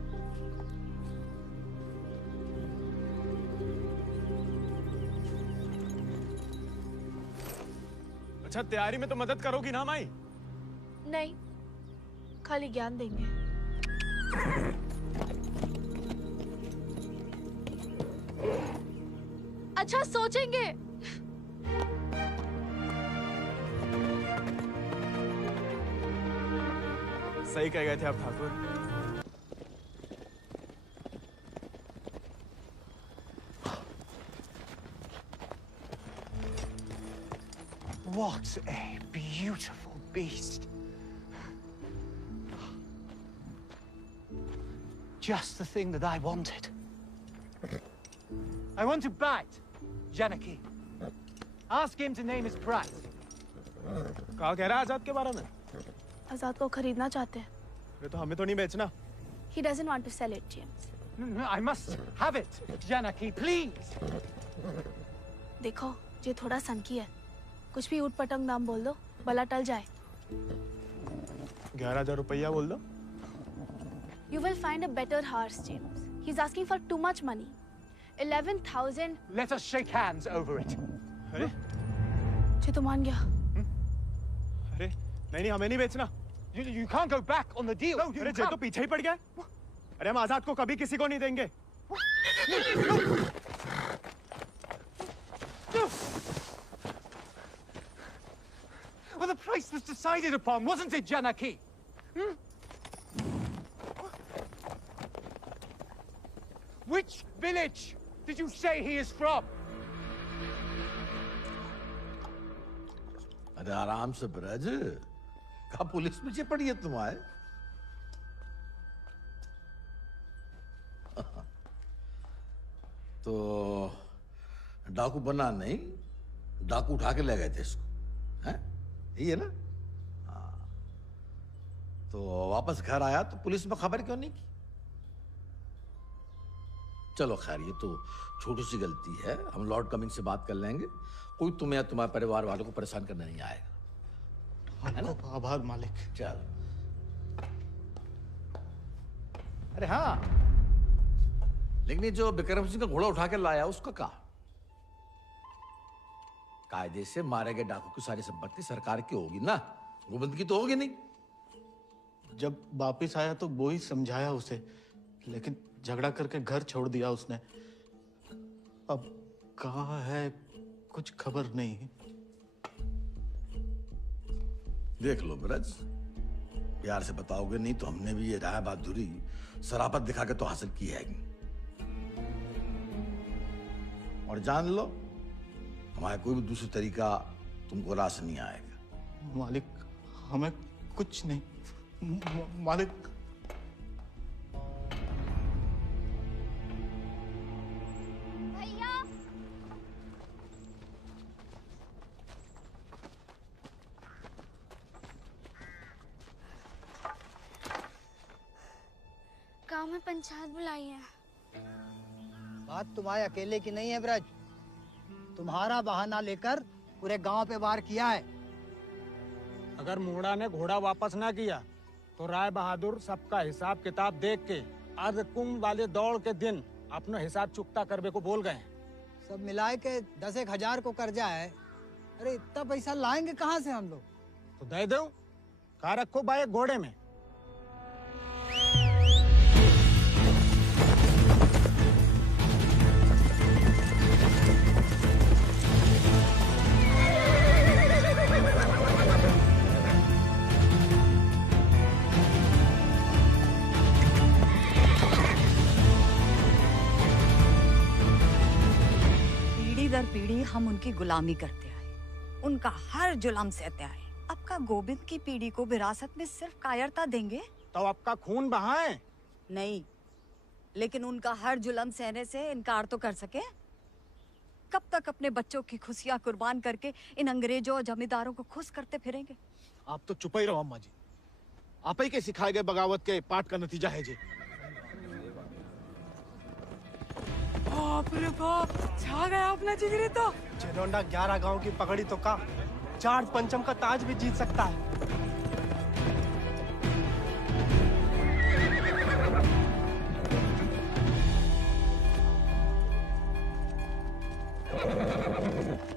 अच्छा, तैयारी में तो मदद करोगी ना माई? नहीं, खाली ज्ञान देंगे। अच्छा, सोचेंगे। सही कह गए थे आप Thakur. What a beautiful beast. Just the thing that I wanted. I want to bite Janaki. Ask him to name his price. कहा कह रहा है आजाद के बारे में? आजाद को खरीदना चाहते हैं। ये तो हमें तो नहीं बेचना। He doesn't want to sell it, James. No, I must have it, Janaki, please. देखो, ये थोड़ा संकी है। कुछ भी ऊट पटंग नाम बोल दो, भला टल जाए। 11,000 रुपया बोल दो। You will find a better horse, James. He's asking for too much money. 11,000. Let us shake hands over it. अरे? ये तो मान गया। अरे, नहीं, हमें नहीं बेचना। You can't go back on the deal. अरे, जे तो पीछे ही पड़ गया। अरे, हम आजाद को कभी किसी को नहीं देंगे। Well, the price was decided upon, wasn't it, Janaki? Which village did you say he is from? अरे आराम से ब्रज, कहा पुलिस पीछे पड़ी है तुम्हारे? तो डाकू बना नहीं, डाकू उठा के ले गए थे इसको, हैं? यही है ना? हाँ। तो वापस घर आया तो पुलिस में खबर क्यों नहीं की? चलो खैर, ये तो छोटी सी गलती है, हम लॉर्ड कमिंग से बात कर लेंगे। कोई तुम्हें या तुम्हारे परिवार वालों को परेशान करने नहीं आएगा। है ना? आभार मालिक। चल। अरे हाँ, लेकिन ये जो विक्रम सिंह का घोड़ा उठा के लाया उसका कहा? कायदे से मारे गए डाकू की सारी संपत्ति सरकार की होगी ना, गोविंद की तो होगी नहीं। जब वापिस आया तो वो ही समझाया उसे, लेकिन झगड़ा करके घर छोड़ दिया उसने। अब कहाँ है कुछ खबर नहीं। देख लो ब्रज, प्यार से बताओगे नहीं तो हमने भी ये राय बहादुरी शराफत दिखा के तो हासिल की है। और जान लो, हमारा कोई भी दूसरा तरीका तुमको रास नहीं आएगा। मालिक, हमें कुछ नहीं। मालिक, गांव में पंचायत बुलाई है। बात तुम्हारे अकेले की नहीं है ब्रज, तुम्हारा बहाना लेकर पूरे गांव पे वार किया है। अगर मूड़ा ने घोड़ा वापस ना किया तो राय बहादुर सबका हिसाब किताब देख के अर्ध कुंभ वाले दौड़ के दिन अपना हिसाब चुकता करने को बोल गए। सब मिलाए के 10,000 को कर्जा है। अरे इतना पैसा लाएंगे कहाँ से हम लोग? तो दे दो, कहा रखो भाई घोड़े में। पीढ़ी हम उनकी गुलामी करते आए, उनका हर जुल्म सहते आए। अब का गोविंद की पीढ़ी को विरासत में सिर्फ कायरता देंगे तो अब का खून बहाएं? नहीं, लेकिन उनका हर जुल्म सहने से इनकार तो कर सके। कब तक अपने बच्चों की खुशियां कुर्बान करके इन अंग्रेजों और जमींदारों को खुश करते फिरेंगे? आप तो चुप ही रहो अम्मा जी। आप ही के सिखाए गए बगावत के पाठ का नतीजा है जी। बाप रे बाप, छा गया अपना जिगरी तो। जेलोंडा 11 गांव की पकड़ी तो का चार पंचम का ताज भी जीत सकता है।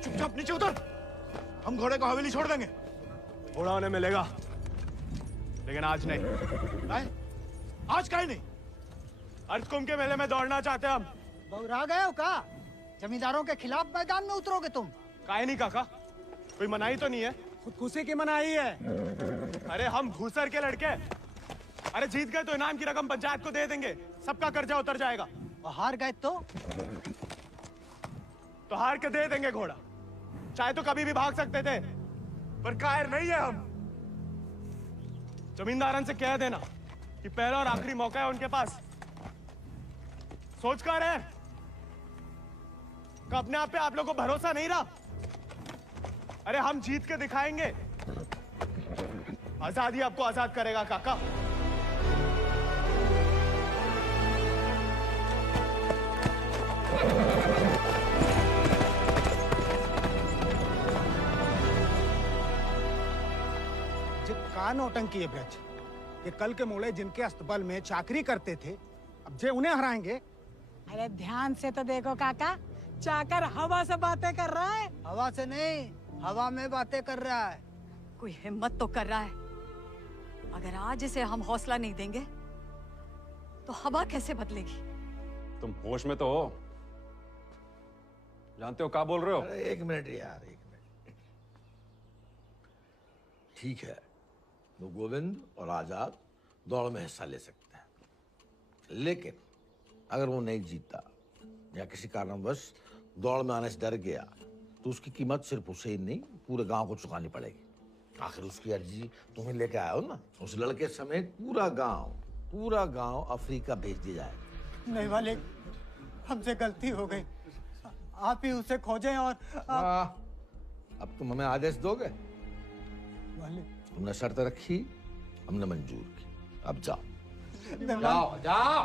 चुपचाप नीचे उतर। हम घोड़े को हवेली छोड़ देंगे। घोड़ा उन्हें मिलेगा, लेकिन आज नहीं। आज काहे नहीं? अर्धकुंभ के मेले में दौड़ना चाहते हैं हम। बौरा गए हो का? जमींदारों के खिलाफ मैदान में उतरोगे तुम? काहे नहीं काका, कोई मनाही तो नहीं है? खुदकुशी की मनाही है। अरे हम घूसर के लड़के, अरे जीत गए तो इनाम की रकम पंचायत को दे देंगे, सबका कर्जा उतर जाएगा। और हार गए तो हार के दे देंगे घोड़ा। चाहे तो कभी भी भाग सकते थे, पर कायर नहीं है हम। जमींदारन से कह देना कि पहला और आखिरी मौका है उनके पास। सोच कर है कि अपने आप पे आप लोगों को भरोसा नहीं रहा। अरे हम जीत के दिखाएंगे। आजादी आपको आजाद करेगा काका। का नौटंकी है ब्रज, ये कल के मोड़े जिनके अस्तबल में चाकरी करते थे, अब जे उन्हें हराएंगे। अरे ध्यान से तो देखो काका, चाकर हवा से बातें कर रहा है। हवा से नहीं, हवा में बातें कर रहा है। कोई हिम्मत तो कर रहा है। अगर आज इसे हम हौसला नहीं देंगे तो हवा कैसे बदलेगी? तुम होश में तो हो? जानते हो क्या बोल रहे हो? अरे एक मिनट यार, एक मिनट। ठीक है, तो गोविंद और आजाद दौड़ में हिस्सा ले सकते हैं, लेकिन अगर वो नहीं जीता या किसी कारणवश दौड़ में आने से डर गया तो उसकी कीमत सिर्फ उसे ही नहीं पूरे गांव को चुकानी पड़ेगी। आखिर उसकी अर्जी तुम्हें लेके आया हो ना। उस लड़के समेत पूरा गांव अफ्रीका भेज दिया जाएगा। नहीं वाले, हमसे गलती हो गई, आप ही उसे खोजें। और अब तुम हमें आदेश दोगे? वाले तुमने शर्त रखी, हमने मंजूर की, अब जाओ। जाओ जाओ।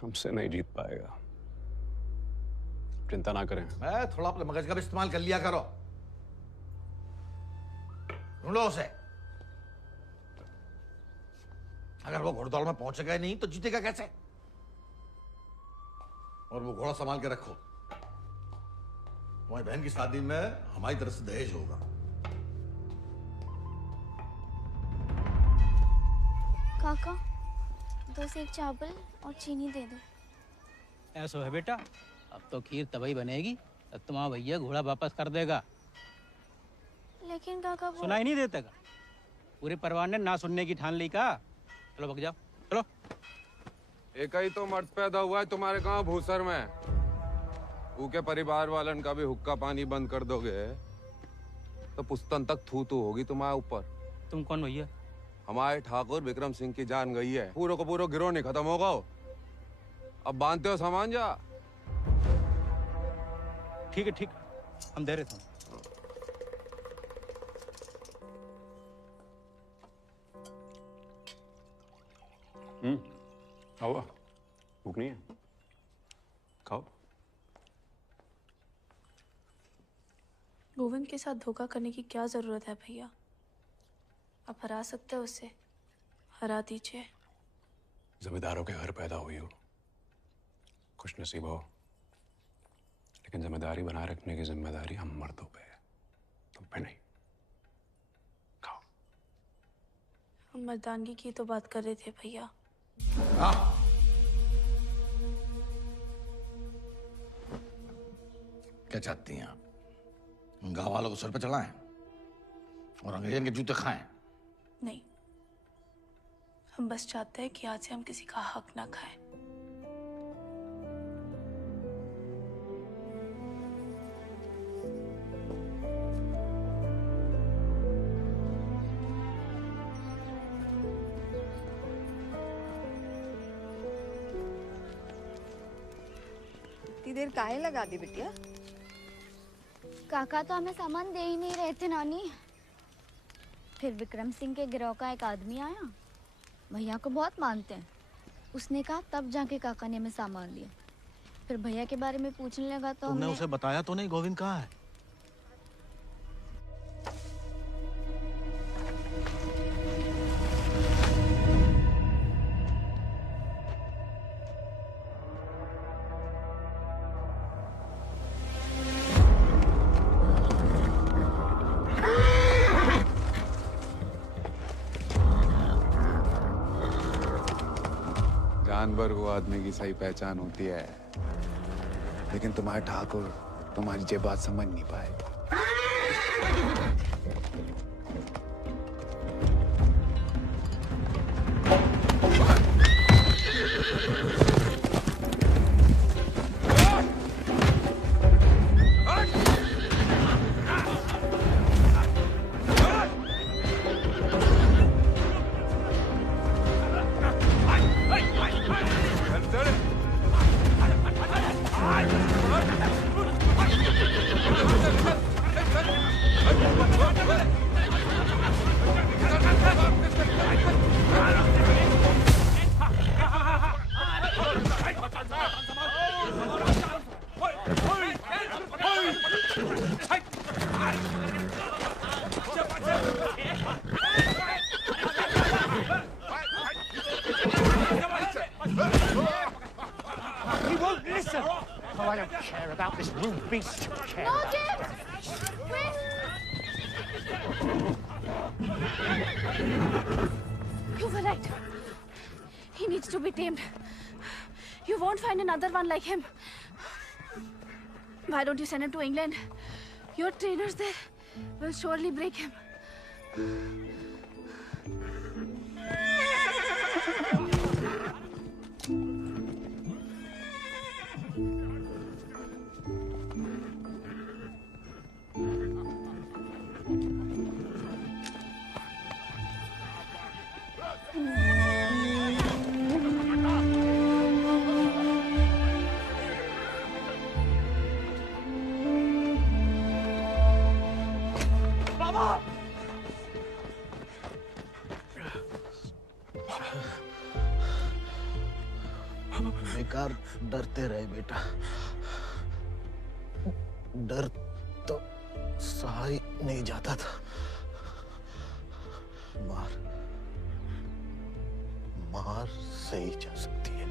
हमसे नहीं जीत पाएगा, चिंता ना करें। मैं थोड़ा अपने मगज का भी इस्तेमाल कर लिया करो। ढूंढो उसे। अगर वो घोड़दौड़ में पहुंचेगा नहीं तो जीतेगा कैसे? और वो घोड़ा संभाल के रखो, तुम्हारी बहन की शादी में हमारी तरफ से दहेज होगा। काका 2 सेक चावल और चीनी दे दो। ऐसा है बेटा, अब तो खीर तभी बनेगी तब तुम्हारा भैया घोड़ा वापस कर देगा। लेकिन काका वो सुनाई नहीं देता का? पूरे परिवार ने ना सुनने की ठान ली का। चलो भग जाओ, चलो। एक ही तो मर्द पैदा हुआ है तुम्हारे गांव भूसर में। ऊके परिवार वालन का भी हुक्का पानी बंद कर दोगे तो पुस्तन तक थू थू होगी तुम्हारे ऊपर। तुम कौन भैया? हमारे ठाकुर विक्रम सिंह की जान गई है, पूरा को पूरा गिरोह नहीं खत्म होगा। अब बांधते हो सामान जा। ठीक है, ठीक, हम दे रहे थे। खाओ, भूख नहीं है? खाओ। गोविंद के साथ धोखा करने की क्या जरूरत है भैया? आप हरा सकते हो उसे, हरा दीजिए। जमींदारों के घर पैदा हुई हो, खुश नसीब हो, लेकिन जिम्मेदारी बनाए रखने की जिम्मेदारी हम मर्दों पे है, तुम पे नहीं। खाओ। हम मर्दानगी की तो बात कर रहे थे भैया। क्या चाहती हैं आप? गांव वालों को सर पे चढ़ाएं और अंग्रेजन के जूते खाएं। नहीं, हम बस चाहते हैं कि आज से हम किसी का हक ना खाएं। इतनी देर काहे लगा दी बिटिया? काका तो हमें सामान दे ही नहीं रहे थे नानी। फिर विक्रम सिंह के गिरोह का एक आदमी आया, भैया को बहुत मानते हैं। उसने कहा तब जाके काका ने हमें सामान दिया। फिर भैया के बारे में पूछने लगा तो तुमने हमने उसे बताया तो नहीं गोविंद कहाँ है? जानवर को आदमी की सही पहचान होती है, लेकिन तुम्हारे ठाकुर तुम्हारी ये बात समझ नहीं पाए। He won't listen. Oh, I don't care about this little beast. No, James! Wait! You were right. He needs to be tamed. You won't find another one like him. Why don't you send him to England? Your trainers there will surely break him. बेकार डरते रहे बेटा। डर तो सहा ही नहीं जाता था। मार मार सही जा सकती है।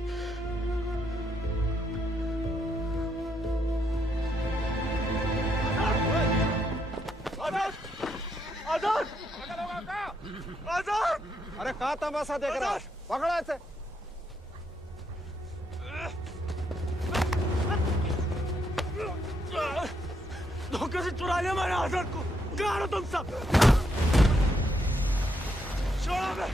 आजाद! आजाद! आजाद! अरे कहाँ तमाशा देख रहा है? पकड़ा इसे। धोखे से चुरा लिया मैंने आजाद को। कहाँ हो तुम सब? छोड़ो बे।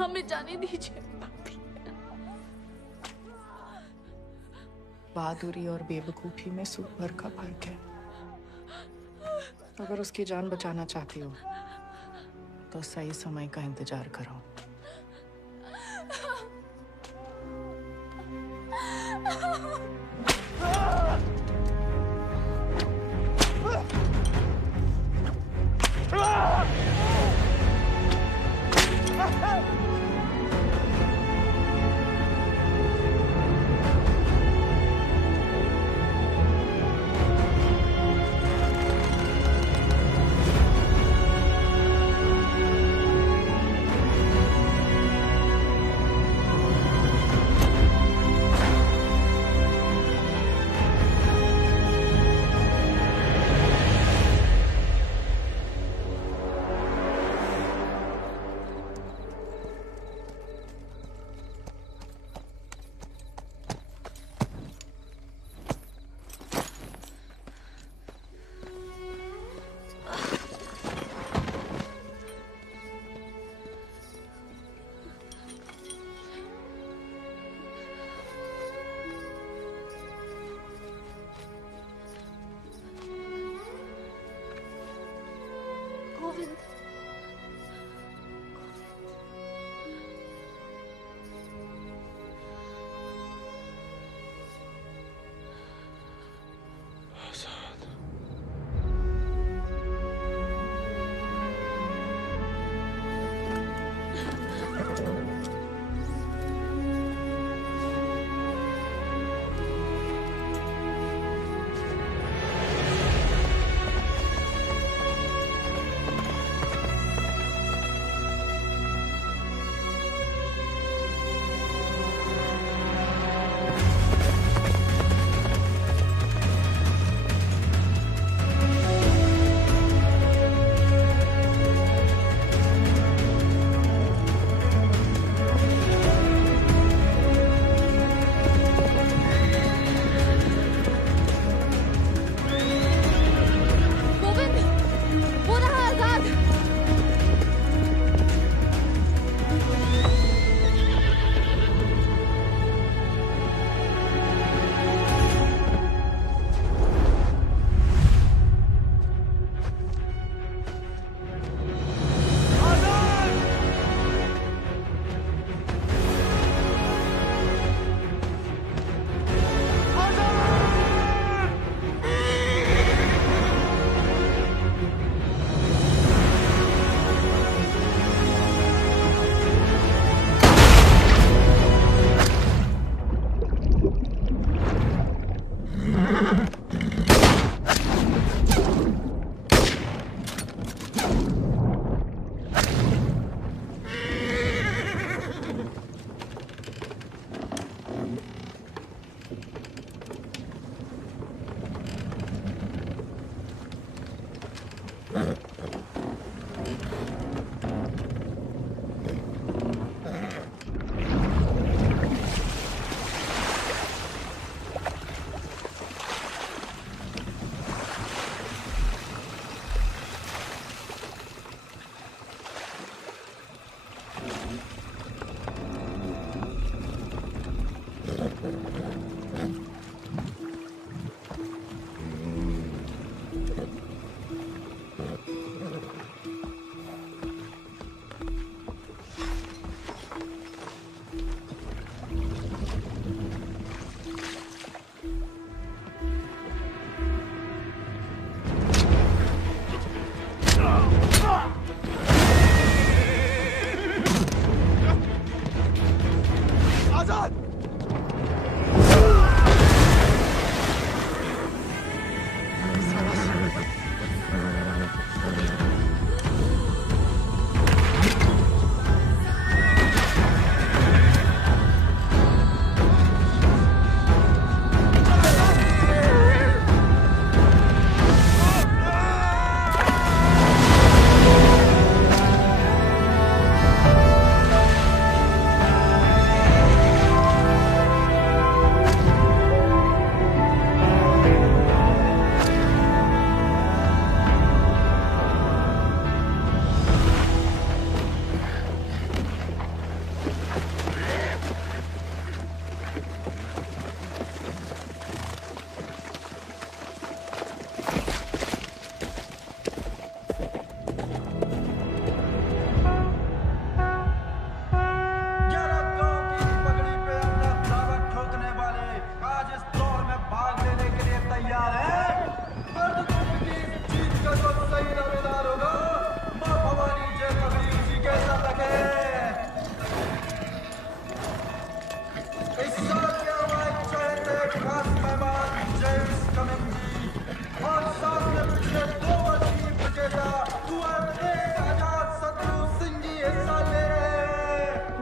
हमें जाने दीजिए। बहादुरी और बेवकूफी में सूप भर का फर्क है। अगर उसकी जान बचाना चाहती हो तो सही समय का इंतजार करो।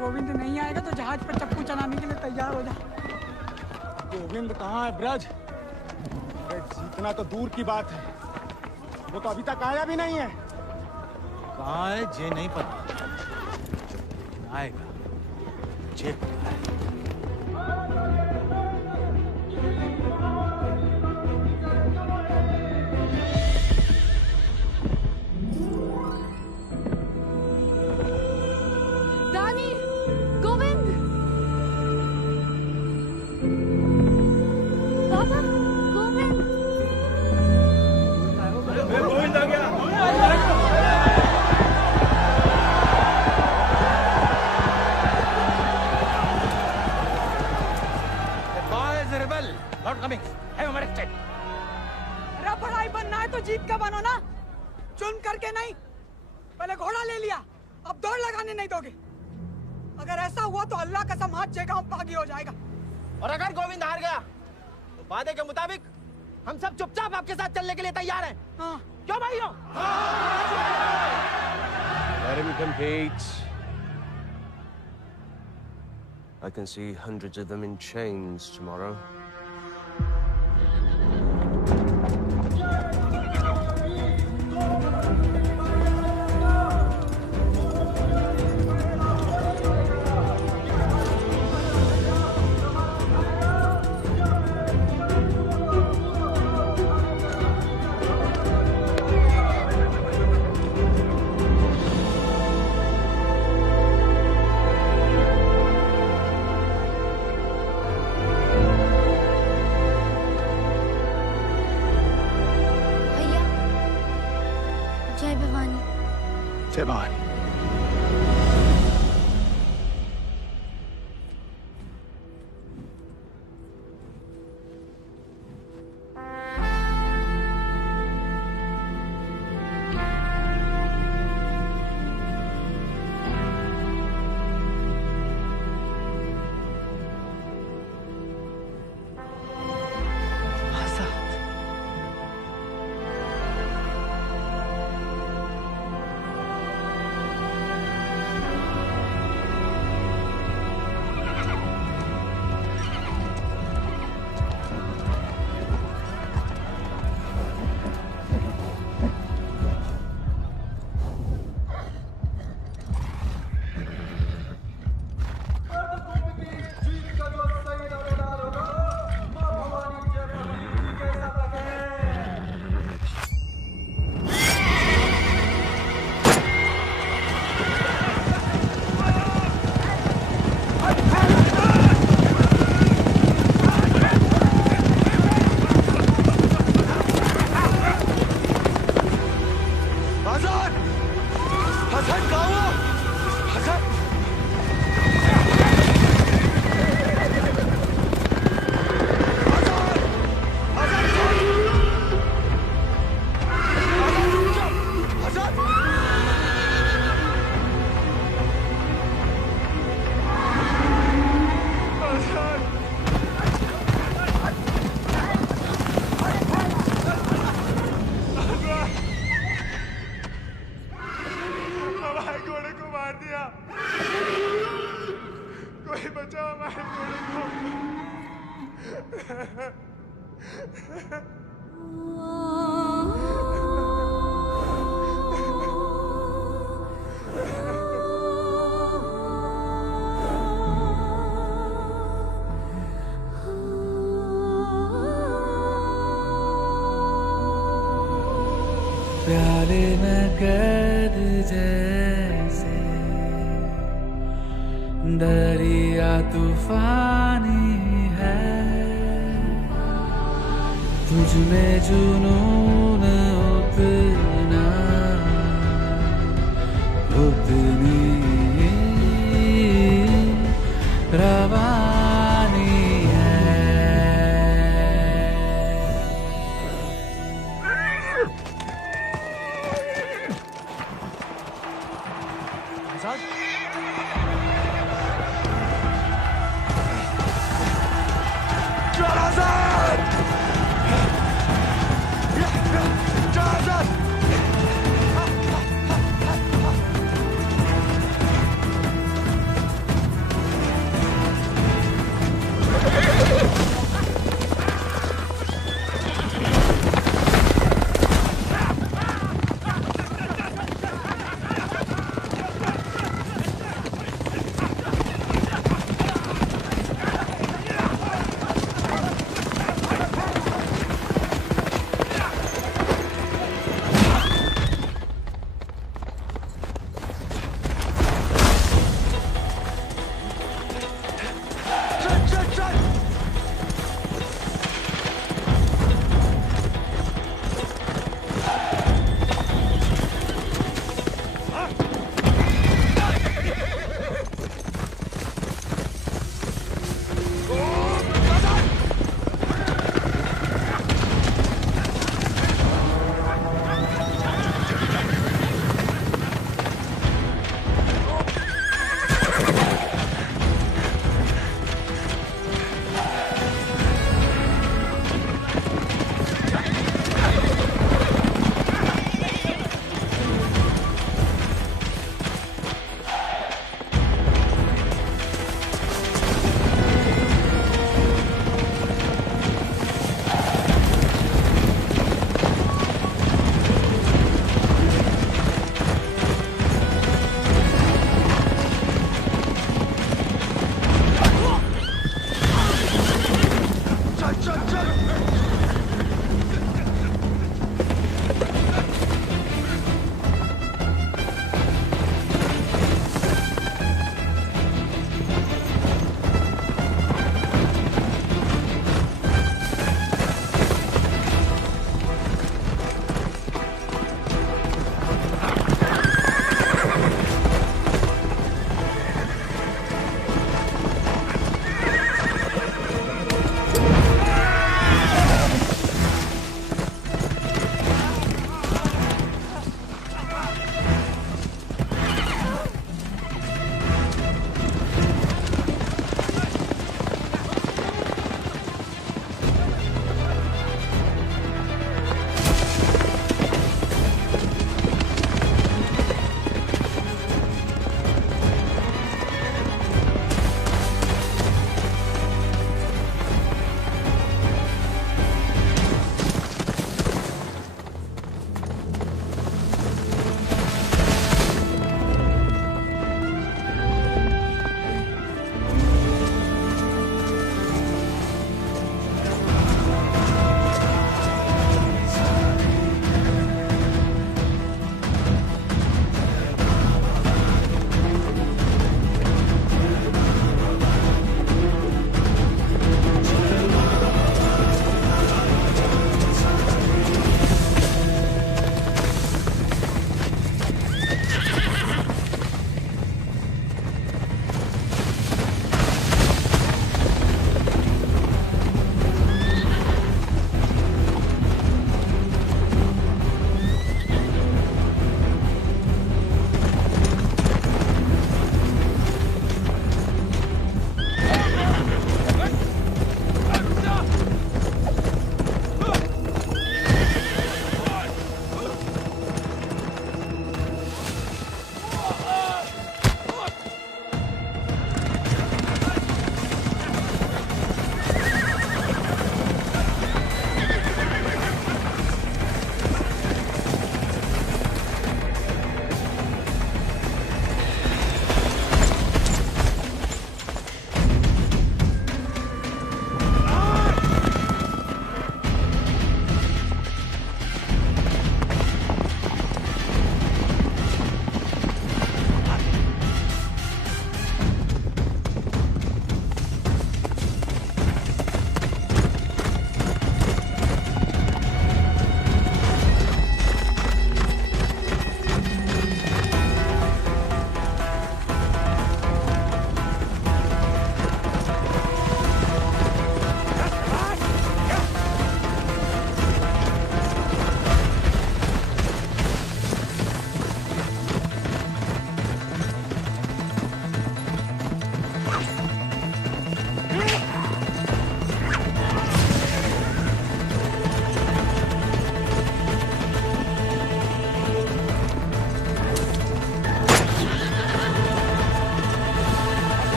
गोविंद नहीं आएगा तो जहाज पर चप्पू चलाने के लिए तैयार हो जा। गोविंद कहाँ है ब्रज? अरे जीतना तो दूर की बात है, वो तो अभी तक आया भी नहीं है। कहाँ है जे नहीं पता, आएगा जे पता है। रानी, गोविंद, पापा, गोविंद। गोविंद आ गया। Not coming. Have him arrested. अरे बड़ाई बनना है तो जीत का बनो ना, चुन करके नहीं। पहले घोड़ा ले लिया, अब दौड़ लगाने नहीं दोगे। अगर ऐसा हुआ तो अल्लाह कसम हाथ जगह बागी हो जाएगा। और अगर गोविंद हार गया तो वादे के मुताबिक हम सब चुपचाप आपके साथ चलने के लिए तैयार हैं। हाँ। क्यों भाइयों? Let him compete. I can see hundreds of them in chains tomorrow. जय भवानी। जय भवानी। प्याले में कैद जैसे दरिया तूफानी है, तुझ में जुनून उतना उतनी रवानी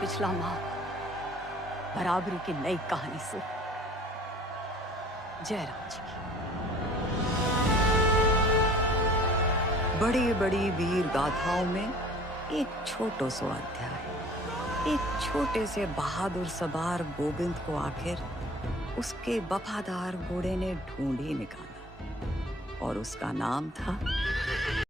पिछला माह बराबरी की नई कहानी से जयराम जी की बड़ी बड़ी वीर गाथाओं में एक छोटो सो अध्याय, एक छोटे से बहादुर सवार गोविंद को आखिर उसके वफादार घोड़े ने ढूंढ ही निकाला और उसका नाम था